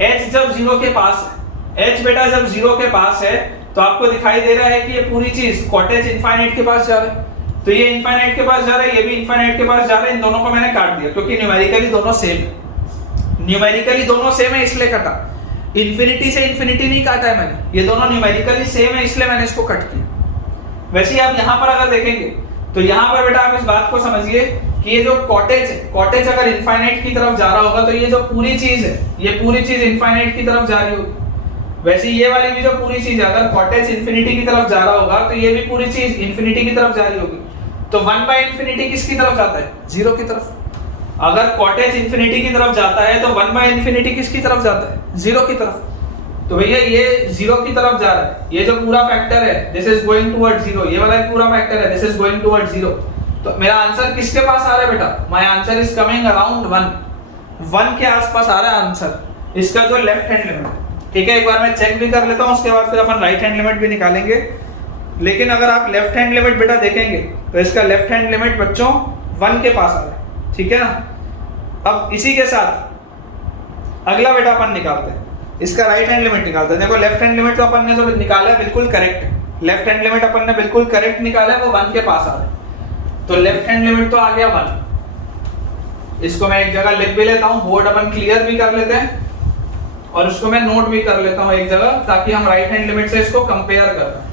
h जब 0 के पास है, h बेटा जब 0 के पास है तो आपको दिखाई दे रहा है कि ये पूरी चीज cot h इनफाइनाइट के पास जा रहा है, तो ये इनफाइनाइट के पास जा रहा है, ये भी इनफाइनाइट के पास जा रहा है। इन दोनों को मैंने काट दिया क्योंकि न्यूमेरिकली दोनों सेम है, न्यूमेरिकली दोनों सेम है इसलिए काटा, इंफिनिटी से इंफिनिटी नहीं काटा है मैंने, ये दोनों न्यूमेरिकली सेम है इसलिए मैंने इसको कट किया। वैसे ही आप यहाँ पर अगर देखेंगे तो यहाँ पर बेटा आप इस बात को समझिए कि ये जो कॉटेज है, कॉटेज अगर इनफाइनाइट की तरफ जा रहा होगा तो ये जो पूरी चीज है, ये पूरी चीज इनफाइनाइट की तरफ जा रही होगी। वैसे ये वाली भी जो पूरी चीज है, अगर कॉटेज इन्फिनिटी की तरफ जा रहा होगा तो ये भी पूरी चीज इन्फिनिटी की तरफ जा रही होगी। तो 1 बाय इन्फिनिटी किसकी तरफ जाता है, 0 की तरफ। अगर कॉटेज इन्फिनिटी की तरफ जाता है तो 1 बाय इन्फिनिटी किसकी तरफ जाता है, 0 की तरफ। तो भैया ये 0 की तरफ जा रहा है, ये जो पूरा फैक्टर है दिस इज गोइंग टुवर्ड 0, ये वाला पूरा फैक्टर है दिस इज गोइंग टुवर्ड 0। तो मेरा आंसर किसके पास आ रहा है बेटा, my answer is coming around 1 के आसपास आ रहा है आंसर, इसका जो लेफ्ट हैंड लिमिट है। ठीक है, एक बार मैं चेक भी कर लेता हूं, उसके बाद फिर अपन राइट हैंड लिमिट भी निकालेंगे। लेकिन अगर आप लेफ्ट हैंड लिमिट बेटा देखेंगे तो इसका लेफ्ट हैंड लिमिट बच्चों 1 के पास आ रहा है, ठीक है ना। अब इसी के साथ अगला बेटा अपन निकालते हैं, इसका राइट हैंड लिमिट निकालते हैं। देखो लेफ्ट हैंड लिमिट तो अपन ने जो निकाला है बिल्कुल करेक्ट है, लेफ्ट हैंड लिमिट अपन ने बिल्कुल करेक्ट निकाला है, वो 1 के पास आ रहा है। तो लेफ्ट हैंड लिमिट तो आ गया 1, इसको मैं एक जगह लिख भी लेता हूं, बोर्ड अपन क्लियर भी कर लेते हैं और इसको मैं नोट भी कर लेता हूं एक जगह, ताकि हम राइट हैंड लिमिट से इसको कंपेयर कर पाए।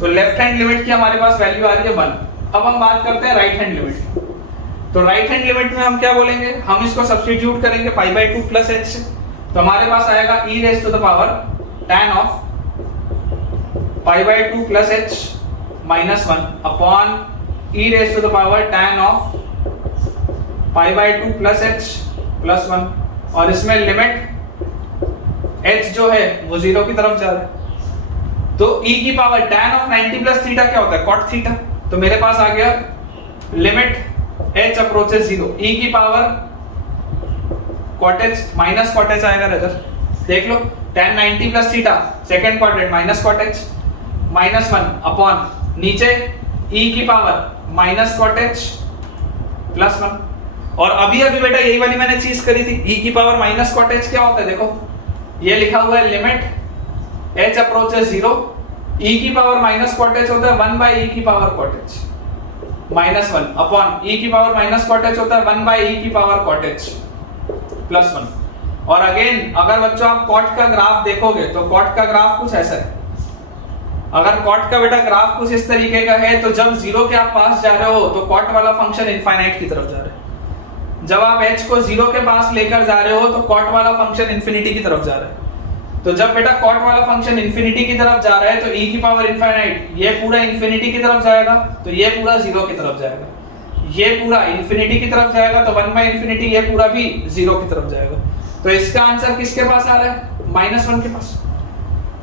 तो लेफ्ट हैंड लिमिट की हमारे पास वैल्यू आ रही है 1। अब हम बात करते हैं राइट हैंड लिमिट की। तो राइट हैंड लिमिट में हम क्या बोलेंगे, हम इसको सब्स्टिट्यूट करेंगे पाई बाय 2 प्लस h से। तो हमारे पास आएगा e raise to the power tan of pi by 2 plus h minus 1 upon e raise to the power tan of pi by 2 plus h plus 1, और इसमें लिमिट h जो है वो 0 की तरफ जा रहा है। तो e की power tan of 90 plus theta क्या होता है, cot थीटा। तो मेरे पास आ गया लिमिट h अप्रोचेस 0, e की power cot h minus cot h आएगा इधर, देख लो tan 90 plus theta second quadrant minus cot h minus 1 upon नीचे e की power minus cot h plus 1। और अभी अभी बेटा यही वाली मैंने चीज करी थी, e की पावर माइनस cot h क्या होता है, देखो ये लिखा हुआ है लिमिट h अप्रोचेस 0, e की पावर माइनस cot h होता है 1 बाय e की power cot h minus 1 upon e की पावर माइनस cot h होता है 1 बाय e की पावर cot h प्लस 1। और अगेन अगर बच्चों आप cot का ग्राफ देखोगे तो cot का ग्राफ कुछ ऐसा है। अगर cot का बेटा ग्राफ कुछ इस तरीके का है तो जब 0 के आप पास जा रहे हो तो cot वाला फंक्शन इनफाइनाइट की तरफ जा रहा है, जब आप h को 0 के पास लेकर जा रहे हो तो cot वाला फंक्शन इन्फिनिटी की तरफ जा रहा है। तो जब बेटा cot वाला फंक्शन इन्फिनिटी की तरफ जा रहा है तो e की पावर इनफाइनाइट ये पूरा इन्फिनिटी की तरफ जाएगा, तो ये पूरा 0 की तरफ जाएगा, ये पूरा इन्फिनिटी की तरफ जाएगा तो 1 बाय इन्फिनिटी ये पूरा भी 0 की तरफ जाएगा। तो इसका आंसर किसके पास आ रहा है, माइनस 1 के पास।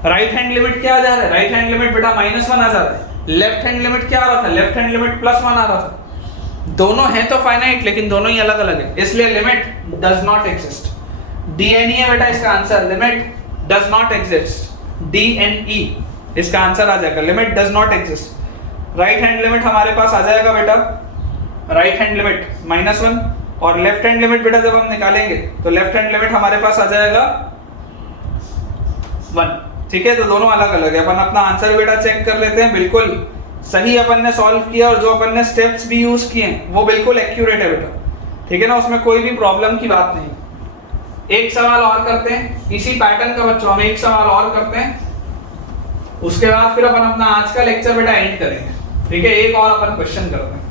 राइट हैंड लिमिट क्या आ जा रहा है, राइट हैंड लिमिट बेटा माइनस 1 आ जा रहा है। लेफ्ट हैंड लिमिट क्या आ रहा था, लेफ्ट हैंड लिमिट प्लस 1 आ रहा था। दोनों हैं तो फाइनाइट लेकिन दोनों ही अलग अलग है, इसलिए limit does not exist. DNE है बेटा इसका answer, limit does not exist, DNE इसका आंसर आ जाएगा, limit does not exist. Right hand limit हमारे पास आ जाएगा बेटा, राइट हैंड लिमिट माइनस 1, और लेफ्ट हैंड लिमिट बेटा जब हम निकालेंगे तो लेफ्ट हैंड लिमिट हमारे पास आ जाएगा 1। ठीक है, तो दोनों अलग अलग है। अपन अपना आंसर बेटा चेक कर लेते हैं, बिल्कुल सही अपन ने सॉल्व किया और जो अपन ने स्टेप्स भी यूज किए वो बिल्कुल एक्यूरेट है बेटा, ठीक है ना, उसमें कोई भी प्रॉब्लम की बात नहीं। एक सवाल और करते हैं इसी पैटर्न का बच्चों, हम एक सवाल और करते हैं, उसके बाद फिर अपन अपना आज का लेक्चर बेटा एंड करेंगे। ठीक है, एक और अपन क्वेश्चन करते हैं।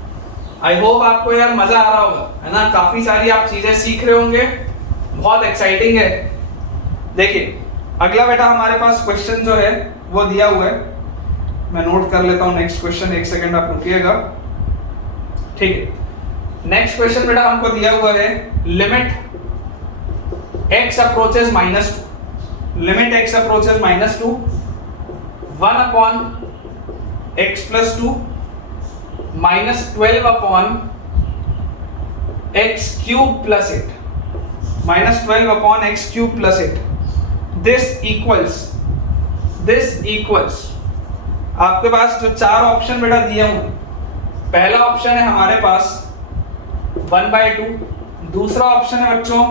आई होप आपको यार मजा आ रहा होगा, है ना, काफी सारी आप चीजें सीख रहे होंगे, बहुत एक्साइटिंग है। देखिए अगला बेटा हमारे पास क्वेश्चन जो है वो दिया हुआ है, मैं नोट कर लेता हूं नेक्स्ट क्वेश्चन, एक सेकंड आप रुकिएगा। ठीक है, नेक्स्ट क्वेश्चन बेटा हमको दिया हुआ है limit x approaches minus 2, limit x approaches minus 2 1 upon x plus two minus 12 upon x cube plus 8 minus 12 upon x cube plus 8 this equals आपके पास जो चार ऑप्शन बेटा दिए हुए, पहला ऑप्शन है हमारे पास 1/2, दूसरा ऑप्शन है बच्चों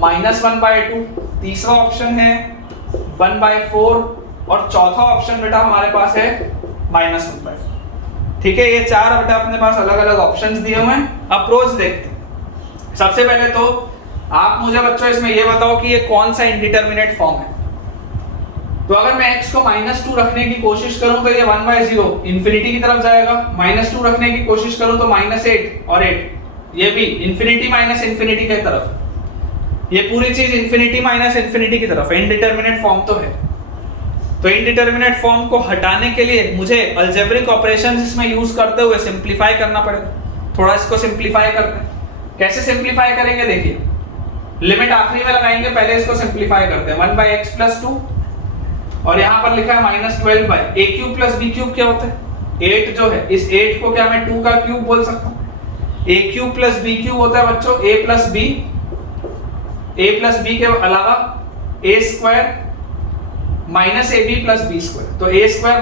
-1/2, तीसरा ऑप्शन है 1/4 और चौथा ऑप्शन बेटा हमारे पास है -1/4। ठीक है, ये चार बेटा अपने पास अलग अलग ऑप्शंस दिए हुए हैं। अप्रोच देखते हैं। सबसे पहले तो आप मुझे बच्चों इसमें ये बताओ कि ये कौन सा इंडिटरमिनेट फॉर्म है। तो अगर मैं x को -2 रखने की कोशिश करूं तो ये 1/0 इंफिनिटी की तरफ जाएगा, -2 रखने की कोशिश करूं तो -8 और 8 ये भी इंफिनिटी माइनस इंफिनिटी की तरफ, ये पूरी चीज इंफिनिटी माइनस इंफिनिटी की तरफ है। इनडिटरमिनेट फॉर्म तो है। तो इनडिटरमिनेट फॉर्म को हटाने के लिए मुझे अलजेब्रिक ऑपरेशंस इसमें यूज करते हुए सिंपलीफाई करना पड़ेगा। थोड़ा इसको सिंपलीफाई करते हैं। कैसे सिंपलीफाई करेंगे देखिए, लिमिट आखिरी में लगाएंगे, पहले इसको सिंपलीफाई करते हैं। 1/x + 2 और यहाँ पर लिखा है -12/a³ + b³ क्या होता है 8 जो है, इस 8 को क्या मैं 2 का क्यूब बोल सकता हूँ। a³ + b³ होता है बच्चों a + b, a + b के अलावा a² - ab + b², तो a² -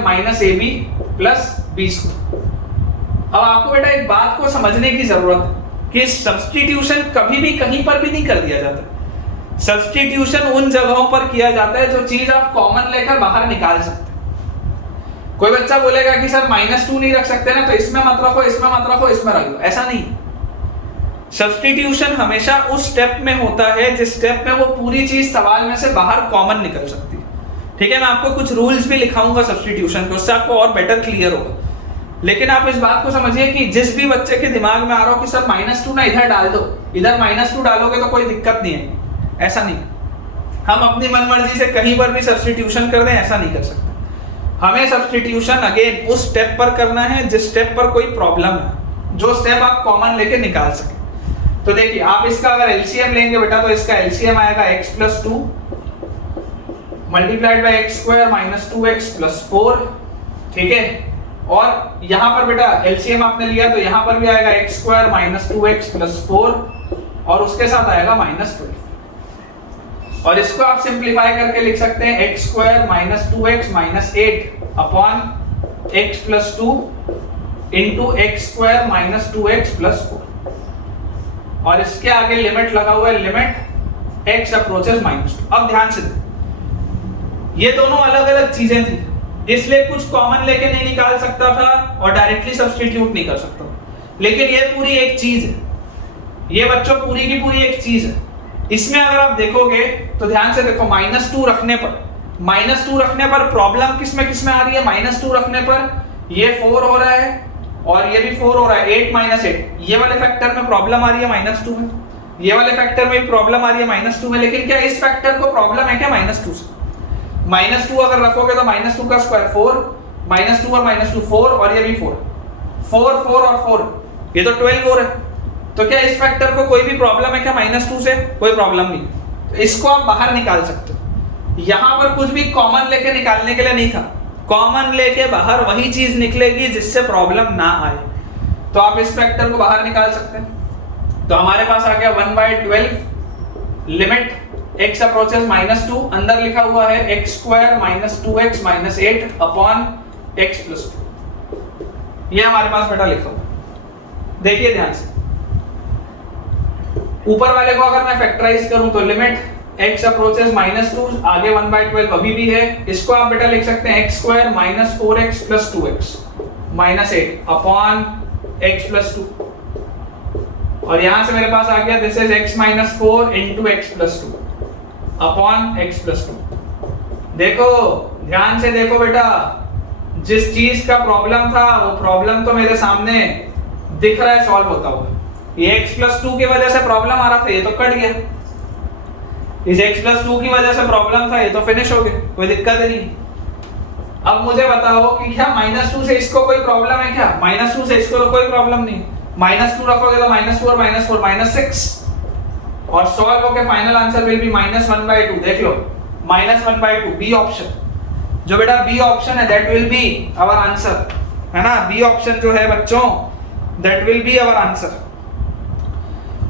ab + b²। अब आपको बेटा एक बात को समझने की जरूरत है कि सब्स्टिट्यूशन कभी भी कहीं पर भी नहीं कर दिया जाता। सब्स्टिट्यूशन उन जगहों पर किया जाता है जो चीज आप कॉमन लेकर बाहर निकाल सकते हैं। कोई बच्चा बोलेगा कि सर -2 नहीं रख सकते ना, तो इसमें मत रखो, इसमें मत रखो, इसमें रख लो, ऐसा नहीं। सब्स्टिट्यूशन हमेशा उस स्टेप में होता है जिस स्टेप में वो पूरी चीज सवाल में से बाहर कॉमन निकल सकती है। ठीक है, मैं आपको कुछ रूल्स भी लिखाऊंगा सब्स्टिट्यूशन के, उससे आपको और बेटर क्लियर होगा। लेकिन आप इस बात को समझिए कि जिस भी बच्चे के दिमाग में आ रहा हो कि सर -2 ना इधर डाल दो, इधर -2 डालोगे तो कोई दिक्कत नहीं है, ऐसा नहीं। हम अपनी मनमर्जी से कहीं पर भी सब्स्टिट्यूशन कर दें, ऐसा नहीं कर सकते। हमें सब्स्टिट्यूशन अगेन उस स्टेप पर करना है जिस स्टेप पर कोई प्रॉब्लम है, जो स्टेप आप कॉमन लेके निकाल सके। तो देखिए, आप इसका अगर एलसीएम लेंगे बेटा तो इसका एलसीएम आएगा x + 2 × x² - 2x + 4। ठीक है, और यहां पर बेटा एलसीएम आपने लिया तो यहां पर भी आएगा x² - 2x + 4 और उसके साथ आएगा -12। और इसको आप सिंपलीफाई करके लिख सकते हैं x² - 2x - 8 upon x + 2 × x² - 2x + 4। और इसके आगे लिमिट लगा हुआ है, लिमिट x अप्रोचेस -2। अब ध्यान से, ये दोनों अलग अलग चीजें थी, इसलिए कुछ कॉमन लेके नहीं निकाल सकता था और डायरेक्टली सब्स्टिट्यूट नहीं कर सकता, लेकिन ये पूरी एक चीज है, ये बच्चों पूरी की पूरी एक चीज है। इसमें अगर आप देखोगे तो ध्यान से देखो, -2 रखने पर प्रॉब्लम किसमें किसमें आ रही है। -2 रखने पर ये 4 हो रहा है और ये भी 4 हो रहा है, 8 - 8 ये वाले फैक्टर में प्रॉब्लम आ रही है -2 में, ये वाले फैक्टर में भी प्रॉब्लम आ रही है -2 में। लेकिन क्या इस फैक्टर को प्रॉब्लम है क्या -2 से? -2 अगर रखोगे तो -2 का स्क्वायर 4, -2 और -2 4 और ये भी 4 और 4 ये तो 12 हो रहा है। तो क्या इस फैक्टर को कोई भी प्रॉब्लम है क्या -2 से? कोई प्रॉब्लम नहीं। तो इसको आप बाहर निकाल सकते हो। यहां पर कुछ भी कॉमन लेके निकालने के लिए नहीं था, कॉमन लेके बाहर वही चीज निकलेगी जिससे प्रॉब्लम ना आए। तो आप इस फैक्टर को बाहर निकाल सकते हैं। तो हमारे पास आ गया 1/12 लिमिट x अप्रोचेस -2, अंदर लिखा हुआ है x² - 2x - 8 अपॉन x + 2। ये हमारे पास बेटा लिखा हुआ। देखिए ध्यान से, ऊपर वाले को अगर मैं फैक्टराइज करूं तो लिमिट x अप्रोचेस -2, आगे 1/12 अभी भी है, इसको आप बेटा लिख सकते हैं x² - 4x + 2x - 8 upon x + 2। और यहां से मेरे पास आ गया this is x - 4 × x + 2 upon x + 2। देखो ध्यान से देखो बेटा, जिस चीज का प्रॉब्लम था वो प्रॉब्लम तो मेरे सामने दिख रहा है सॉल्व होता हुआ। ये x + 2 की वजह से प्रॉब्लम आ रहा था, ये तो कट गया। इस x + 2 की वजह से प्रॉब्लम था, ये तो फिनिश हो गया, कोई दिक्कत ही नहीं। अब मुझे बताओ कि क्या -2 से इसको कोई प्रॉब्लम है क्या? -2 से इसको तो कोई प्रॉब्लम नहीं। -2 रखोगे तो -4 - 4 -6 और सॉल्व होके फाइनल आंसर विल बी -1/2। देख लो, -1/2 बी ऑप्शन। जो बेटा बी ऑप्शन है that will be our answer, है ना, बी ऑप्शन जो है बच्चों that will be our answer.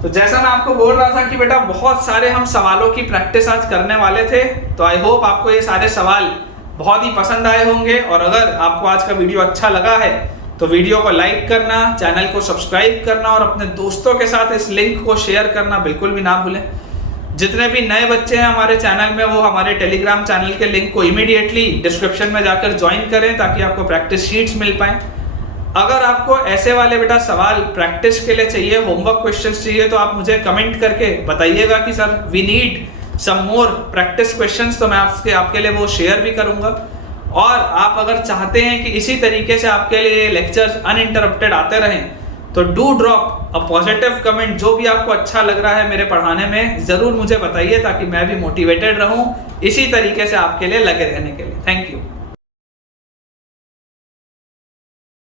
तो जैसा मैं आपको बोल रहा था कि बेटा बहुत सारे हम सवालों की प्रैक्टिस आज करने वाले थे, तो आई होप आपको ये सारे सवाल बहुत ही पसंद आए होंगे। और अगर आपको आज का वीडियो अच्छा लगा है तो वीडियो को लाइक करना, चैनल को सब्सक्राइब करना और अपने दोस्तों के साथ इस लिंक को शेयर करना बिल्कुल भी ना भूलें। जितने भी नए बच्चे हैं हमारे चैनल में वो हमारे टेलीग्राम चैनल के लिंक को इमीडिएटली डिस्क्रिप्शन में जाकर ज्वाइन करें ताकि आपको प्रैक्टिस शीट्स मिल पाएं। अगर आपको ऐसे वाले बेटा सवाल प्रैक्टिस के लिए चाहिए, होमवर्क क्वेश्चंस चाहिए, तो आप मुझे कमेंट करके बताइएगा कि sir we need some more practice questions, तो मैं आपके लिए वो शेयर भी करूंगा। और आप अगर चाहते हैं कि इसी तरीके से आपके लिए लेक्चर्स अनइंटरप्टेड आते रहें तो do drop a positive comment, जो भी आपको अच्छा लग रहा है मेरे पढ़ाने में ज़रूर मुझे बताइए ताकि मैं भी मोटिवेटेड रहूं इसी तरीके से आपके लिए लगे रहने के लिए। Thank you.